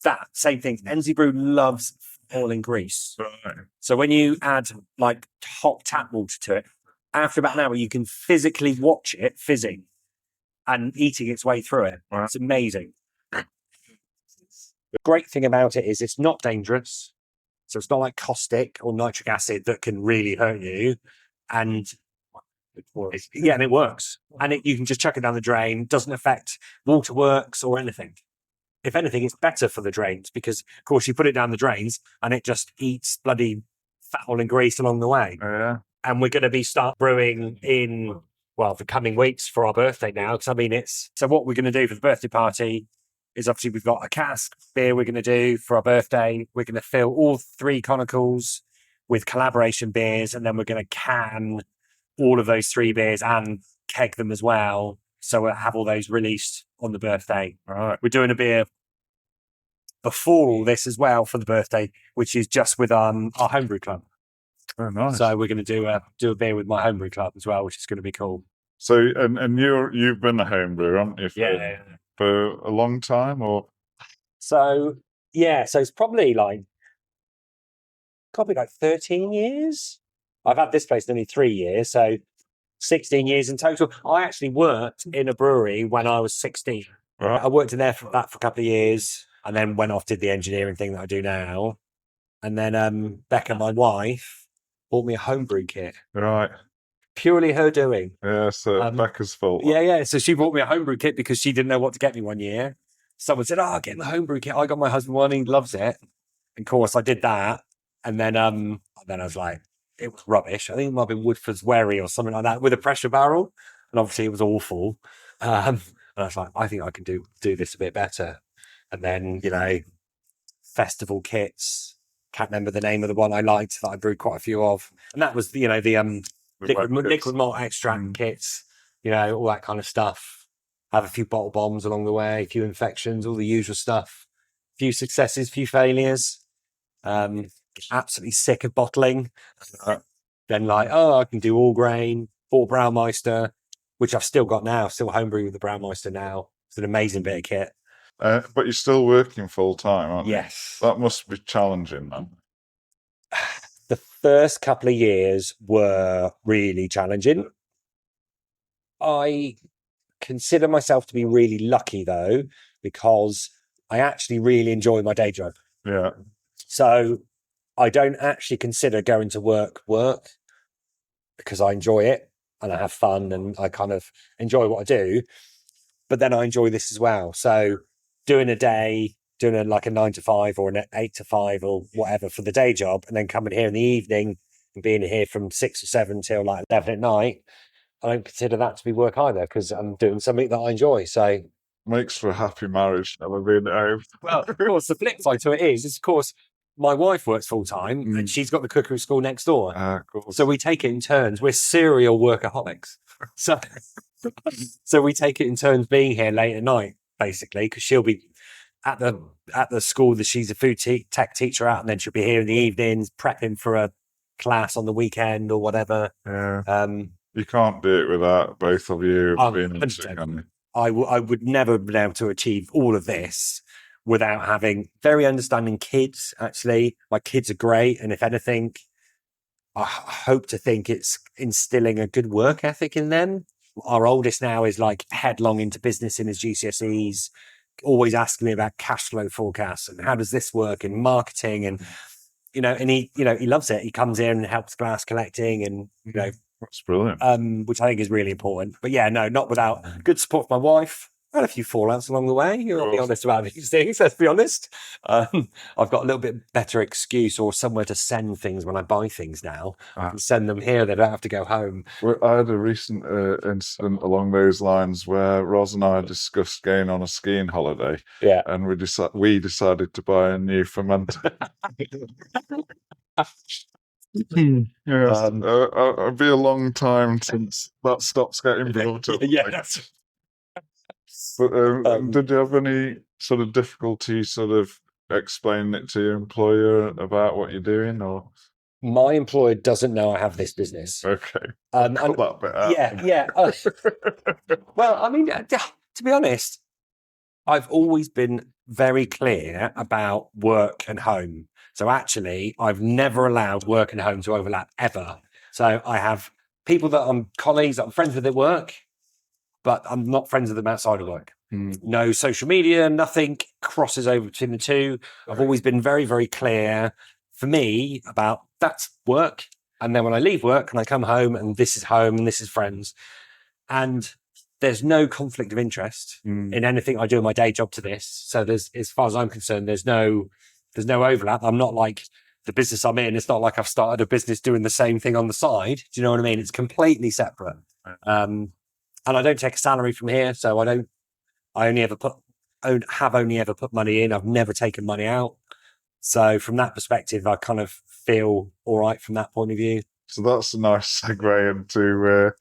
that same thing. Enzy Brew loves falling grease. Right. So when you add like hot tap water to it, after about an hour, you can physically watch it fizzing and eating its way through it. Wow. It's amazing. The great thing about it is it's not dangerous. So it's not like caustic or nitric acid that can really hurt you. And it works. And you can just chuck it down the drain. Doesn't affect waterworks or anything. If anything, it's better for the drains because, of course, you put it down the drains and it just eats bloody fat, oil and grease along the way. Yeah. And we're going to start brewing in, the coming weeks for our birthday now. Because, so what we're going to do for the birthday party is obviously we've got a cask beer we're going to do for our birthday. We're going to fill all 3 conicals with collaboration beers, and then we're going to can all of those 3 beers and keg them as well. So we'll have all those released on the birthday. All right. We're doing a beer before all this as well for the birthday, which is just with our homebrew club. Oh, nice. So we're going to do a beer with my homebrew club as well, which is going to be cool. So, and you've been a home brewer, haven't you? For a long time, or? So it's probably like 13 years. I've had this place nearly 3 years, so 16 years in total. I actually worked in a brewery when I was 16. Right. I worked in there for a couple of years, and then went off, did the engineering thing that I do now. And then Becca, my wife, bought me a homebrew kit. Right. Purely her doing. Yeah, so Becca's fault. Yeah. So she bought me a homebrew kit because she didn't know what to get me one year. Someone said, get the homebrew kit. I got my husband one, he loves it. And of course, I did that. And then I was like, it was rubbish. I think it might have been Woodford's Wherry or something like that with a pressure barrel. And obviously it was awful. And I was like, I think I can do this a bit better. And then, festival kits. Can't remember the name of the one I liked that I brewed quite a few of. And that was, the liquid malt extract kits, all that kind of stuff. Have a few bottle bombs along the way, a few infections, all the usual stuff. A few successes, a few failures. Absolutely sick of bottling. Then I can do all grain, bought Braumeister, which I've still got now, still homebrewing with the Braumeister now. It's an amazing bit of kit. But you're still working full time, aren't you? Yes. That must be challenging, man. The first couple of years were really challenging. I consider myself to be really lucky, though, because I actually really enjoy my day job. Yeah. So I don't actually consider going to work because I enjoy it and I have fun and I kind of enjoy what I do. But then I enjoy this as well. So doing a 9 to 5 or an 8 to 5 or whatever for the day job, and then coming here in the evening and being here from 6 or 7 till like 11 at night, I don't consider that to be work either because I'm doing something that I enjoy. So Makes for a happy marriage, never being at home. well, of course, the flip side to it is of course, my wife works full time and she's got the cookery school next door. Of course. So we take it in turns. We're serial workaholics. So we take it in turns being here late at night, basically, because she'll be at the school that she's a food tech teacher at, and then she'll be here in the evenings prepping for a class on the weekend or whatever. Yeah. You can't do it without both of you being in sick, can you? I would never have been able to achieve all of this without having very understanding kids. Actually, my kids are great, and if anything, I hope to think it's instilling a good work ethic in them. Our oldest now is like headlong into business in his GCSEs, always asking me about cash flow forecasts and how does this work in marketing, and and he loves it. He comes in and helps glass collecting, and That's brilliant. which I think is really important. But yeah, no, not without good support from my wife. had a few fallouts along the way. You'll be honest about these things, let's be honest. I've got a little bit better excuse or somewhere to send things when I buy things now. I can send them here. They don't have to go home. Well, I had a recent incident along those lines where Ros and I discussed going on a skiing holiday. Yeah. And we decided to buy a new fermenter. Yes, it'll be a long time since that stops getting built up. Yeah, that's But did you have any sort of difficulty sort of explaining it to your employer about what you're doing, or? my employer doesn't know I have this business. Okay. And Cut that bit out. yeah. Well, I mean, to be honest, I've always been very clear about work and home. So actually, I've never allowed work and home to overlap ever. So I have people that I'm colleagues, that I'm friends with at work, but I'm not friends with them outside of work. No social media, nothing crosses over between the two. I've always been very, very clear for me about that's work. And then when I leave work and I come home and this is home and this is friends. And there's no conflict of interest in anything I do in my day job to this. So there's, as far as I'm concerned, there's no overlap. I'm not like the business I'm in. It's not like I've started a business doing the same thing on the side. Do you know what I mean? It's completely separate. And I don't take a salary from here. So I only ever put money in. I've never taken money out. So from that perspective, I kind of feel all right from that point of view. So that's a nice segue into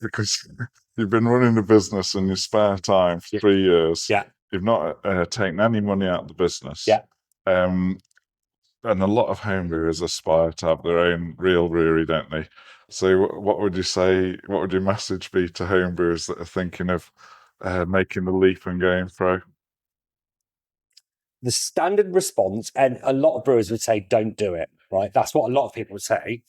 because you've been running the business in your spare time for 3 years. Yeah. You've not taken any money out of the business. Yeah. And a lot of home brewers aspire to have their own real brewery, don't they? So what would you say, what would your message be to home brewers that are thinking of making the leap and going pro? The standard response, and a lot of brewers would say, don't do it, right? That's what a lot of people would say.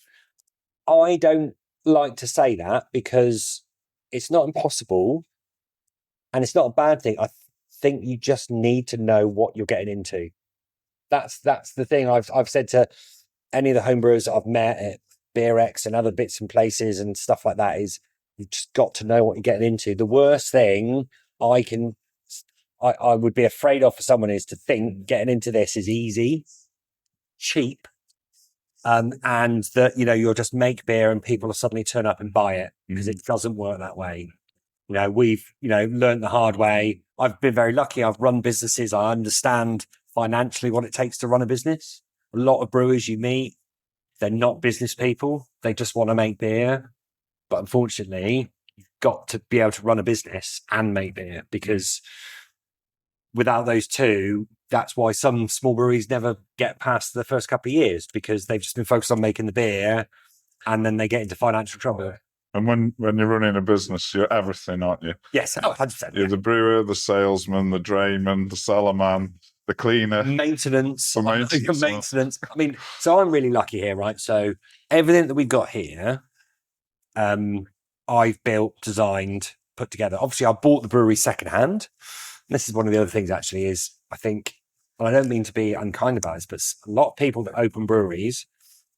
I don't like to say that because it's not impossible and it's not a bad thing. I think you just need to know what you're getting into. That's the thing I've said to any of the homebrewers that I've met at BeerX and other bits and places and stuff like that is you've just got to know what you're getting into. The worst thing I would be afraid of for someone is to think getting into this is easy, cheap, and that, you'll just make beer and people will suddenly turn up and buy it, because it doesn't work that way. We've, learned the hard way. I've been very lucky. I've run businesses. I understand financially what it takes to run a business. A lot of brewers you meet, they're not business people. They just want to make beer. But unfortunately, you've got to be able to run a business and make beer, because without those two, that's why some small breweries never get past the first couple of years, because they've just been focused on making the beer and then they get into financial trouble. And when you're running a business, you're everything, aren't you? Yes, 100%. You're the brewer, the salesman, the drayman, the cellarman, the cleaner. Maintenance. Maintenance. I mean, so I'm really lucky here, right? So everything that we've got here, I've built, designed, put together. Obviously, I bought the brewery secondhand. This is one of the other things, actually, is I think, and I don't mean to be unkind about this, but a lot of people that open breweries,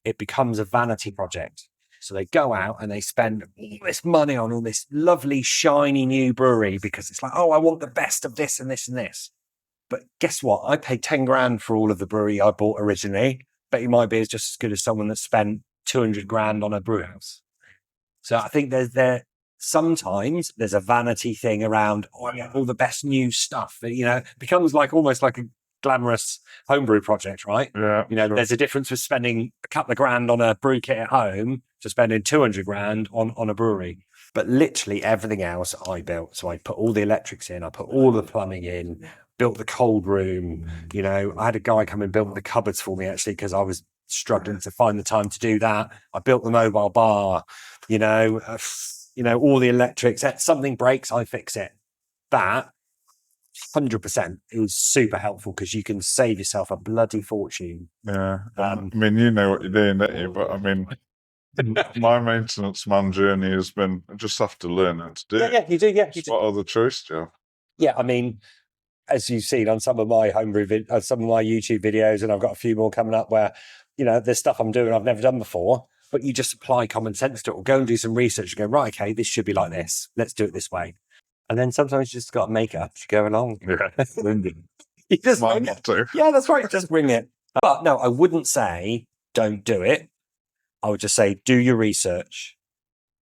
it becomes a vanity project. So they go out and they spend all this money on all this lovely, shiny new brewery because it's like, oh, I want the best of this and this and this. But guess what? I paid 10 grand for all of the brewery I bought originally. Bet you might be as just as good as someone that spent 200 grand on a brew house. So I think sometimes there's a vanity thing around, all the best new stuff. It becomes almost like a glamorous homebrew project, right? Yeah. Sure. There's a difference with spending a couple of grand on a brew kit at home to spending 200 grand on a brewery. But literally everything else I built. So I put all the electrics in, I put all the plumbing in, built the cold room. I had a guy come and build the cupboards for me, actually, because I was struggling to find the time to do that. I built the mobile bar, all the electrics. Something breaks, I fix it. That 100%. It was super helpful because you can save yourself a bloody fortune. Yeah. I mean, you know what you're doing, don't you? But I mean, my maintenance man journey has been, I just have to learn how to do it. Yeah, you do. Yeah, What other choice, Joe? Yeah, I mean, as you've seen on some of my homebrew, some of my YouTube videos, and I've got a few more coming up where, there's stuff I'm doing I've never done before, but you just apply common sense to it, or go and do some research and go, right, okay, this should be like this. Let's do it this way. And then sometimes you just got to make it up as you go along. Yeah. You just My wing it. motto. Yeah, that's right. Just wing it. But no, I wouldn't say don't do it. I would just say do your research.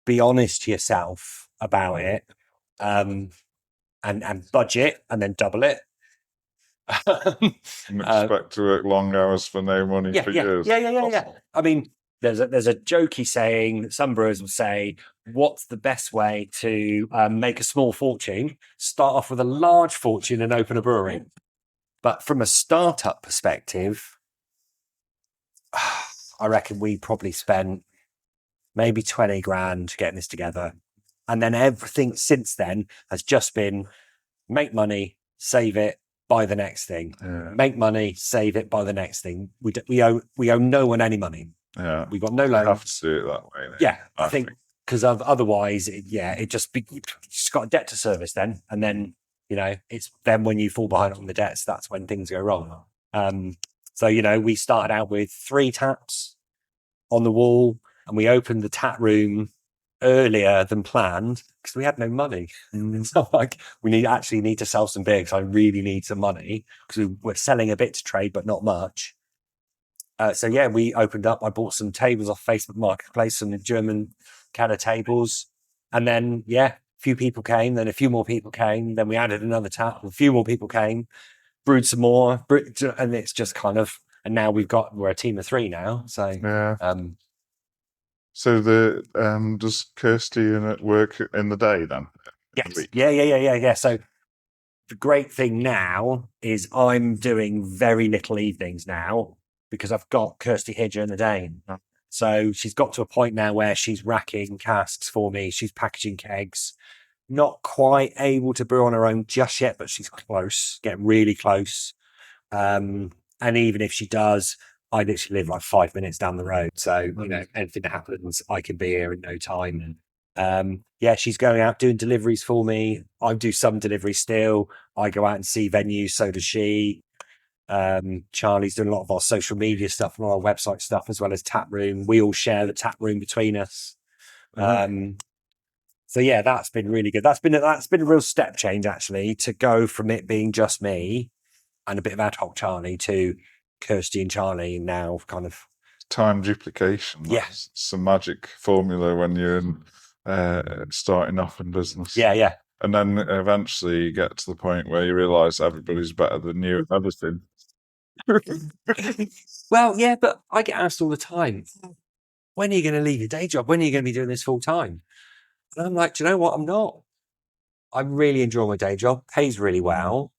Be honest to yourself about it. And budget and then double it. And expect to work long hours for no money for years. Yeah. I mean, there's a jokey saying that some brewers will say, what's the best way to make a small fortune? Start off with a large fortune and open a brewery. But from a startup perspective, I reckon we probably spent maybe 20 grand getting this together. And then everything since then has just been make money, save it, buy the next thing. Yeah. Make money, save it, buy the next thing. We owe no one any money. Yeah. We've got no You loans. have to do it that way. Then, Yeah, I think because otherwise, you just got a debt to service then. And then, it's then when you fall behind on the debts, that's when things go wrong. So, we started out with 3 taps on the wall and we opened the tap room earlier than planned because we had no money. So we need to sell some beer because I really need some money because we were selling a bit to trade, but not much. We opened up. I bought some tables off Facebook Marketplace, some German kind of tables. And then, a few people came, then a few more people came. Then we added another tap, a few more people came, brewed some more. And it's just and now we're a team of 3 now. So, So does Kirsty work in the day then? yes. Yeah. So the great thing now is I'm doing very little evenings now because I've got Kirsty here during the day. So she's got to a point now where she's racking casks for me. She's packaging kegs. Not quite able to brew on her own just yet, but she's close, getting really close. And even if she does, I literally live like 5 minutes down the road. So, anything that happens, I can be here in no time. And she's going out doing deliveries for me. I do some deliveries still. I go out and see venues. So does she. Charlie's doing a lot of our social media stuff and our website stuff, as well as tap room. We all share the tap room between us. That's been really good. That's been a real step change actually, to go from it being just me and a bit of ad hoc Charlie to Kirsty and Charlie now kind of time duplication. Yes, it's a magic formula when you're starting off in business. Yeah. And then eventually you get to the point where you realise everybody's better than you at everything. Well, yeah, but I get asked all the time, when are you going to leave your day job? When are you going to be doing this full time? And I'm like, do you know what? I'm not. I really enjoy my day job, pays really well.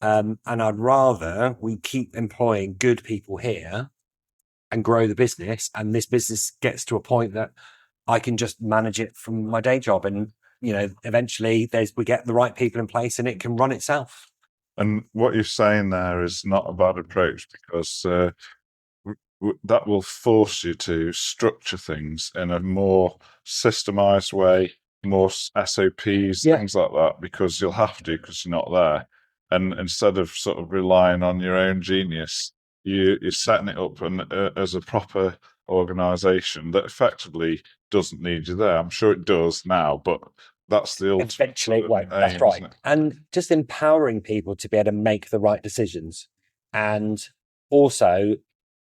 And I'd rather we keep employing good people here and grow the business. And this business gets to a point that I can just manage it from my day job. And, eventually we get the right people in place and it can run itself. And what you're saying there is not a bad approach because that will force you to structure things in a more systemized way, more SOPs, things like that, because you'll have to because you're not there. And instead of sort of relying on your own genius, you're setting it up as a proper organisation that effectively doesn't need you there. I'm sure it does now, but that's the ultimate. Eventually it won't. That's right. And just empowering people to be able to make the right decisions, and also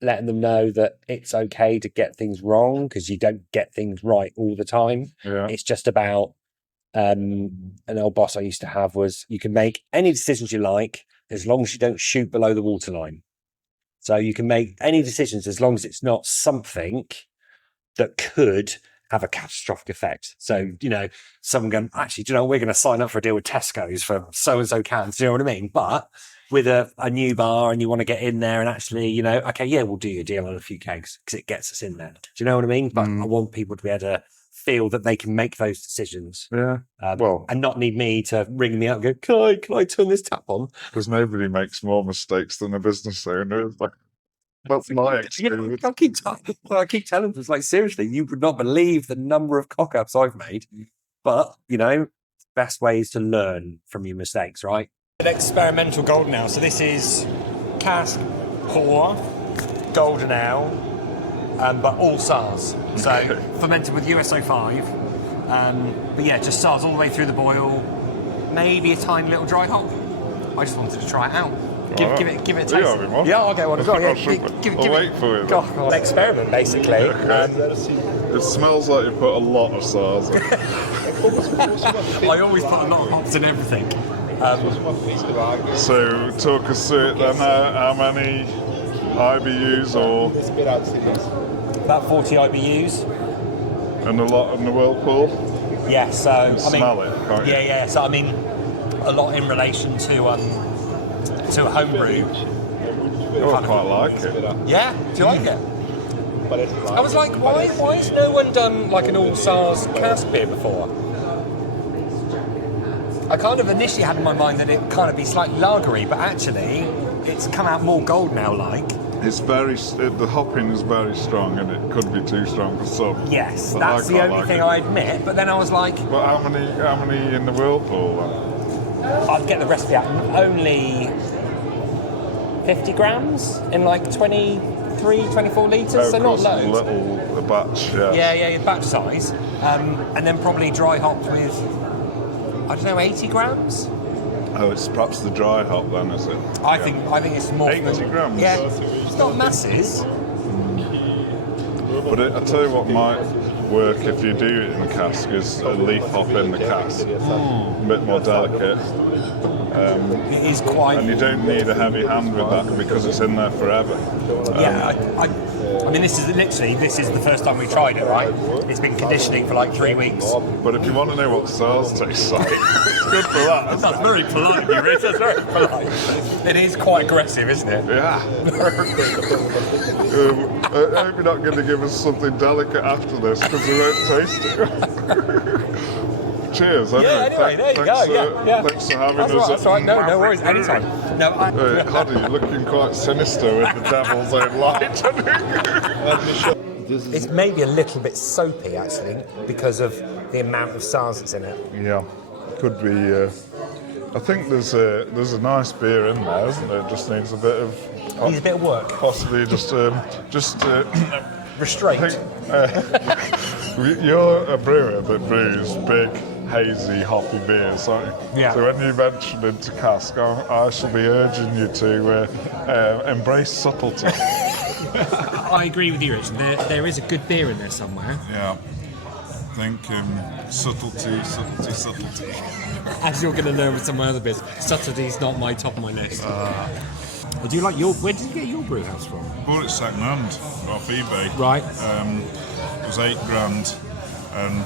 letting them know that it's okay to get things wrong because you don't get things right all the time. Yeah. It's just about an old boss I used to have was you can make any decisions you like as long as you don't shoot below the waterline. So you can make any decisions as long as it's not something that could have a catastrophic effect. So, someone going, actually, we're going to sign up for a deal with Tesco's for so-and-so cans. Do you know what I mean? But with a new bar and you want to get in there and actually, we'll do your deal on a few kegs because it gets us in there. Do you know what I mean? But I want people to be able to feel that they can make those decisions. Yeah. And not need me to ring me up and go, can I turn this tap on? Because nobody makes more mistakes than a business owner. That's my experience. I keep telling them, like, seriously, you would not believe the number of cock-ups I've made. But, best way is to learn from your mistakes, right? An experimental golden ale. So this is cask, pour, golden ale, but all SARS. So fermented with USO5. But just SARS all the way through the boil. maybe a tiny little dry hop. I just wanted to try it out. Give it a taste. You having one? Yeah, I'll get one as well. Yeah, I'll wait for you. Go on, experiment basically. It smells like you put a lot of SARS in. I always put a lot of hops in everything. So talk us through it then. How many IBUs or About 40 IBUs. and a lot in the whirlpool? Yeah, so Smell it, can't you? Yeah. So I mean, a lot in relation to a homebrew. Oh, I quite like it. Yeah, do you like it? I was like, why has no one done like an all SARS cask beer before? I kind of initially had in my mind that it kind of be slightly lagery, but actually, it's come out more gold now. Like It's the hopping is very strong, and it could be too strong for some. yes, But that's I the quite only like thing it. I admit. But then I was like, But how many in the whirlpool then? I'd get the recipe out. Only 50 grams in like 23, 24 litres, so not Of course, loads. a batch, yeah. Yeah, batch size. And then probably dry hopped with, I don't know, 80 grams? Oh, it's perhaps the dry hop then, is it? I think it's more 80 grams? Yeah, it's not masses. But I tell you what might work if you do it in cask is a leaf hop in the cask. A bit more delicate. It is quite. And you don't need a heavy hand with that because it's in there forever. I mean, this is the first time we tried it, right? It's been conditioning for like 3 weeks. But if you want to know what SARS tastes like, it's good for that. That's very polite, you Rich. That's very polite. It is quite aggressive, isn't it? Yeah. I hope you're not going to give us something delicate after this because we won't taste it. Cheers. Anyway. Yeah, anyway, there you go. Yeah. Thanks for having That's us. right, that's right. No Maverick worries. Brewery. Anytime. No, Hoddy, you're looking quite sinister with the devil's own light. It's maybe a little bit soapy, actually, because of the amount of SARS that's in it. Yeah, could be. I think there's a nice beer in there, isn't there? It just needs a bit of. Needs a bit of work. Possibly just Restraint. You're a brewer that brews big, hazy, hoppy beers, aren't you? Yeah. So when you venture into cask, I shall be urging you to embrace subtlety. I agree with you, Rich. There is a good beer in there somewhere. Yeah. Think subtlety. As you're going to learn with some of my other beers, subtlety's not my top of my list. Do you like where did you get your brew house from? Bought it second hand off eBay. Right. It was $8,000, and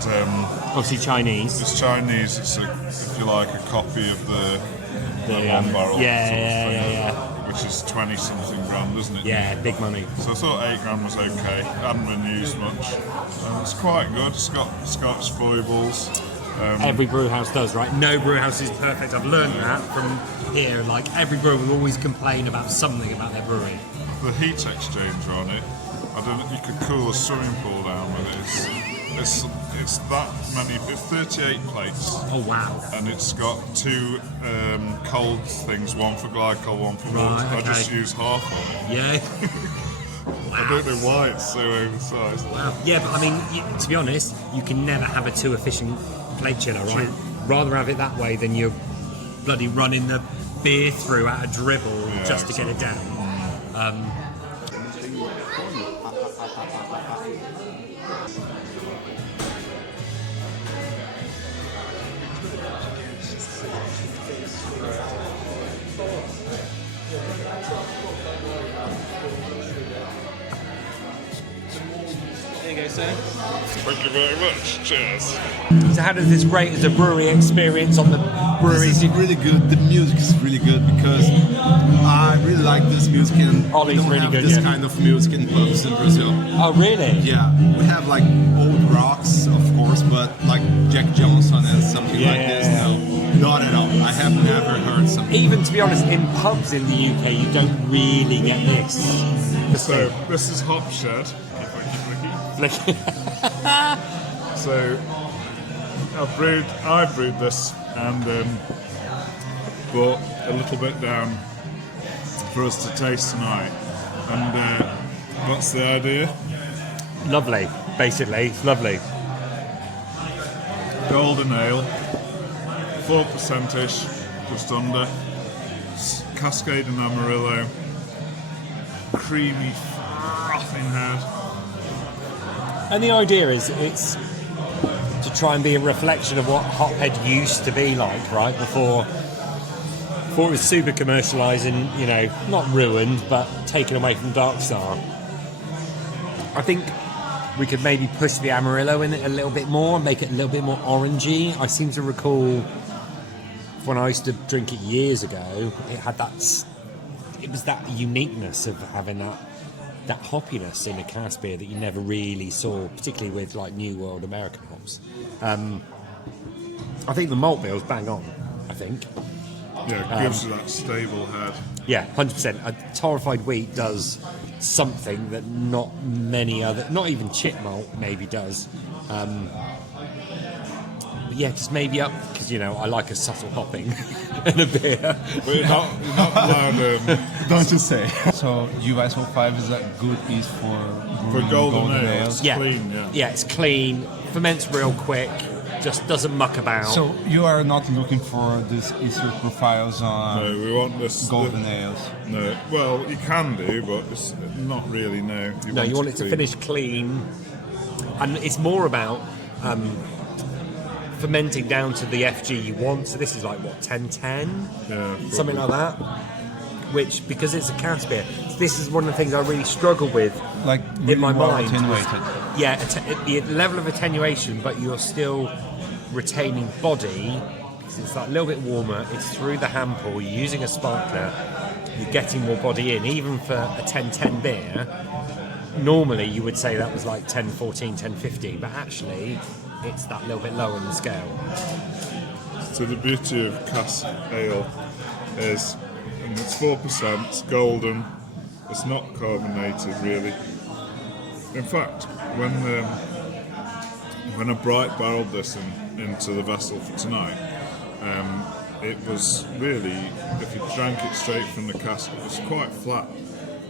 Obviously Chinese. it's Chinese. It's if you like, a copy of the one barrel. Yeah. Which is 20 something grand, isn't it? Yeah, big money. So I thought $8,000 was okay. Hadn't been used much. It's quite good. It's got Scotch foibles. Every brew house does, right? No brew house is perfect. I've learned that from here. Like, every brewer will always complain about something about their brewery. The heat exchanger on it, I don't know, you could cool a swimming pool down with it. It's that many, it's 38 plates. Oh, wow. And it's got two cold things, one for glycol, one for water. Right, I just okay. use half of it. Yeah. I don't know why it's so oversized. Wow. Yeah, but I mean, to be honest, you can never have a too efficient plate chiller, right? True. Rather have it that way than you're bloody running the beer through at a dribble just to get it down. There you go, sir. Thank you very much. Cheers. So how does this rate as a brewery experience on the breweries? This is really good. The music is really good because I really like this music and Ollie's we don't really have good, this yeah. kind of music in pubs in Brazil. Oh, really? Yeah, we have like old rocks, of course, but like Jack Johnson and something like this. No, not at all. I have never heard something. Even, to be honest, in pubs in the UK, you don't really get this. So this is Hop Shed. So I brewed this and brought a little bit down for us to taste tonight. And what's the idea? Lovely, basically. It's lovely. Golden ale, 4%ish, just under. Cascade and Amarillo. Creamy, frothing head. And the idea is it's to try and be a reflection of what hophead used to be like, right? Before it was super commercialised and, you know, not ruined, but taken away from Dark Star. I think we could maybe push the Amarillo in it a little bit more, make it a little bit more orangey. I seem to recall when I used to drink it years ago, it was that uniqueness of having that hoppiness in a cask beer that you never really saw, particularly with like New World American hops. I think the malt bill's bang on, I think. Yeah, it gives you that stable head. Yeah, 100%. A torrefied wheat does something that not many other, not even chip malt maybe does. But yeah, just maybe up, because, you know, I like a subtle hopping in a beer. But you're not allowed... Don't you say. So US-05 is a good yeast for brewing golden ale. It's Yeah. clean, yeah. Yeah, it's clean, ferments real quick, just doesn't muck about. So you are not looking for these easter profiles on No, we want this... golden ales? No, well, you can do, but it's not really, no. You want it to clean. finish clean. And it's more about fermenting down to the FG you want. So this is like, what, 1010? Yeah, Something like that. Which, because it's a cask beer, this is one of the things I really struggle with, Like in my more mind. attenuated. Yeah, the level of attenuation, but you're still retaining body, because it's that little bit warmer, it's through the hand pour, you're using a sparkler, you're getting more body in. Even for a 1010 beer, normally you would say that was like 1014, 1015, but actually it's that little bit lower in the scale. So the beauty of cask ale is, and it's 4%, it's golden, it's not carbonated really. In fact, when I bright barreled this into the vessel for tonight, it was really, if you drank it straight from the cask, it was quite flat.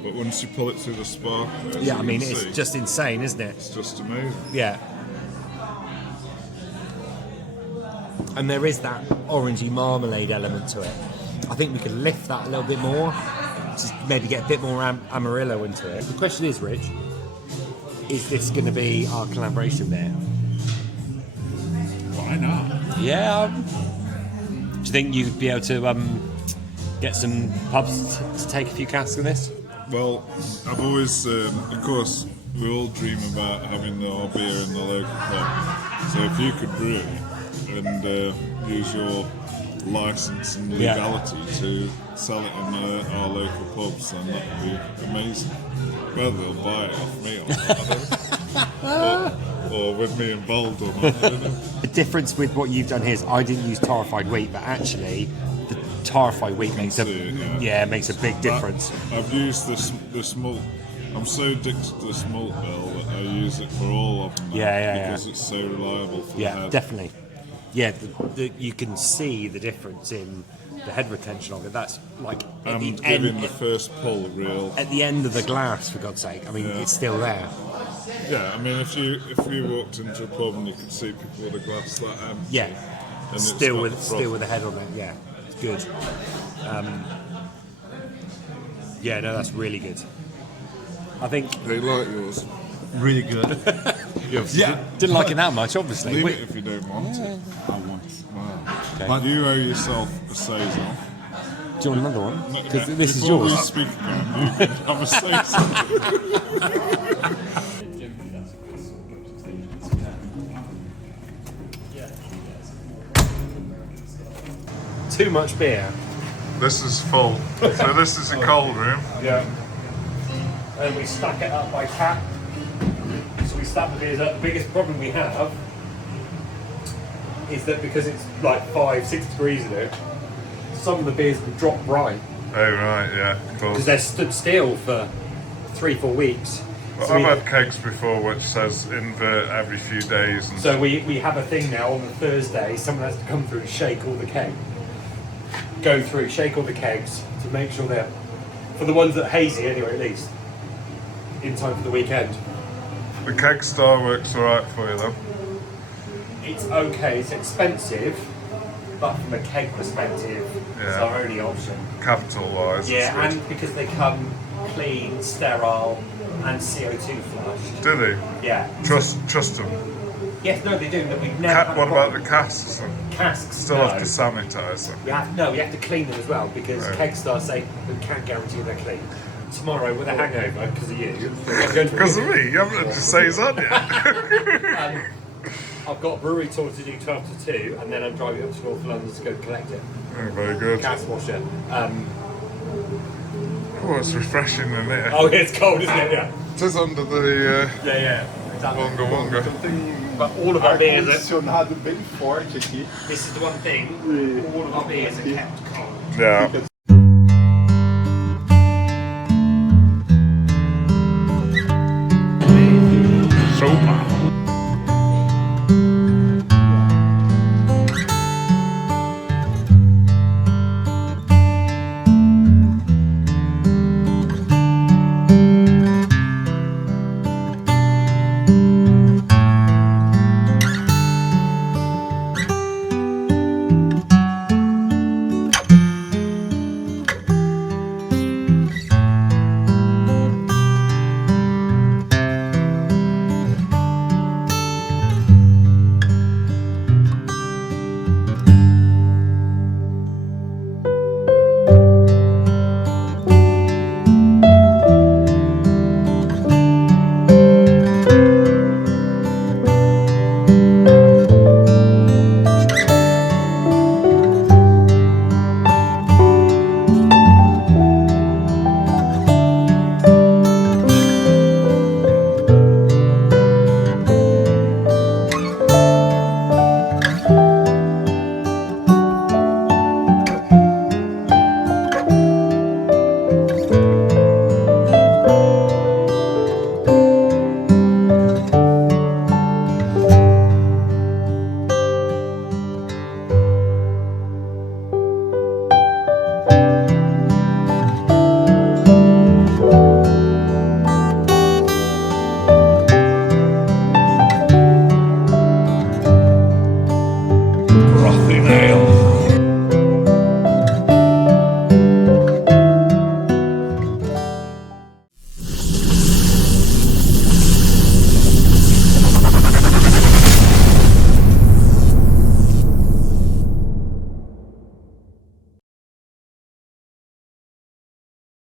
But once you pull it through the sparkler, Yeah, I mean, it's just insane, isn't it? It's just amazing. Yeah. And there is that orangey marmalade element to it. I think we could lift that a little bit more, just maybe get a bit more Amarillo into it. The question is, Rich, is this going to be our collaboration beer? Why not? Yeah. Do you think you'd be able to get some pubs to take a few casks of this? Well, I've always, of course, we all dream about having our beer in the local pub. So if you could brew and use your license and legality to sell it in our local pubs, then that would be amazing. Whether they'll buy it off me or not, or with me involved or not, I don't know. The difference with what you've done here is I didn't use torrefied wheat, but actually the torrefied wheat makes makes a big difference. I've used this malt. I'm so addicted to this malt bill that I use it for all of them. Because it's so reliable for the head. Definitely. Yeah, you can see the difference in the head retention of it. That's like at the giving end, the first pull real. At the end of the glass, for God's sake. I mean, it's still there. Yeah, I mean, if you walked into a pub and you could see people with a glass that empty. Yeah, and still with the head on it. Yeah, it's good. Yeah, no, that's really good. I think they like yours. Really good. Yeah. Didn't like it that much, obviously. Leave it if you don't want it. I want. Wow. Okay. But you owe yourself a saison. Do you want another one? Because this is Before we yours. speak again, you can have a saison. Too much beer. This is full. So this is a cold room. Yeah. And we stack it up by tap. So we stack the beers up. The biggest problem we have is that because it's like 5-6 degrees in it, some of the beers will drop right. Oh right, yeah. Because they're stood still for 3-4 weeks. Well, So I've had kegs before which says invert every few days. And So we have a thing now on the Thursday, someone has to come through and shake all the kegs. Go through, shake all the kegs to make sure they're, for the ones that are hazy anyway at least, in time for the weekend. the keg star works alright for you though. It's okay, it's expensive, but from a keg perspective, it's our only option. Capital-wise, Yeah, it's and because they come clean, sterile, and CO2 flushed. good. Do they? Yeah. Trust them. Yes, no, they do. But we've never. Had a What about problem. the casks? Casks? Still no. have to sanitise them. We have to clean them as well because Kegstar say we can't guarantee they're clean. Tomorrow with a hangover because of you. Because of me? You haven't just say it's on yet. I've got a brewery tour to do 12 to 2 and then I'm driving up to North London to go collect it. Oh, very good. Gas washer. Oh, it's refreshing, isn't it? Oh, it's cold, isn't it? Yeah. Just under the Yeah, exactly. Wonga. But all of our beers are... Ar-condicionado bem forte aqui. This is the one thing, all of our beers are kept cold. Yeah.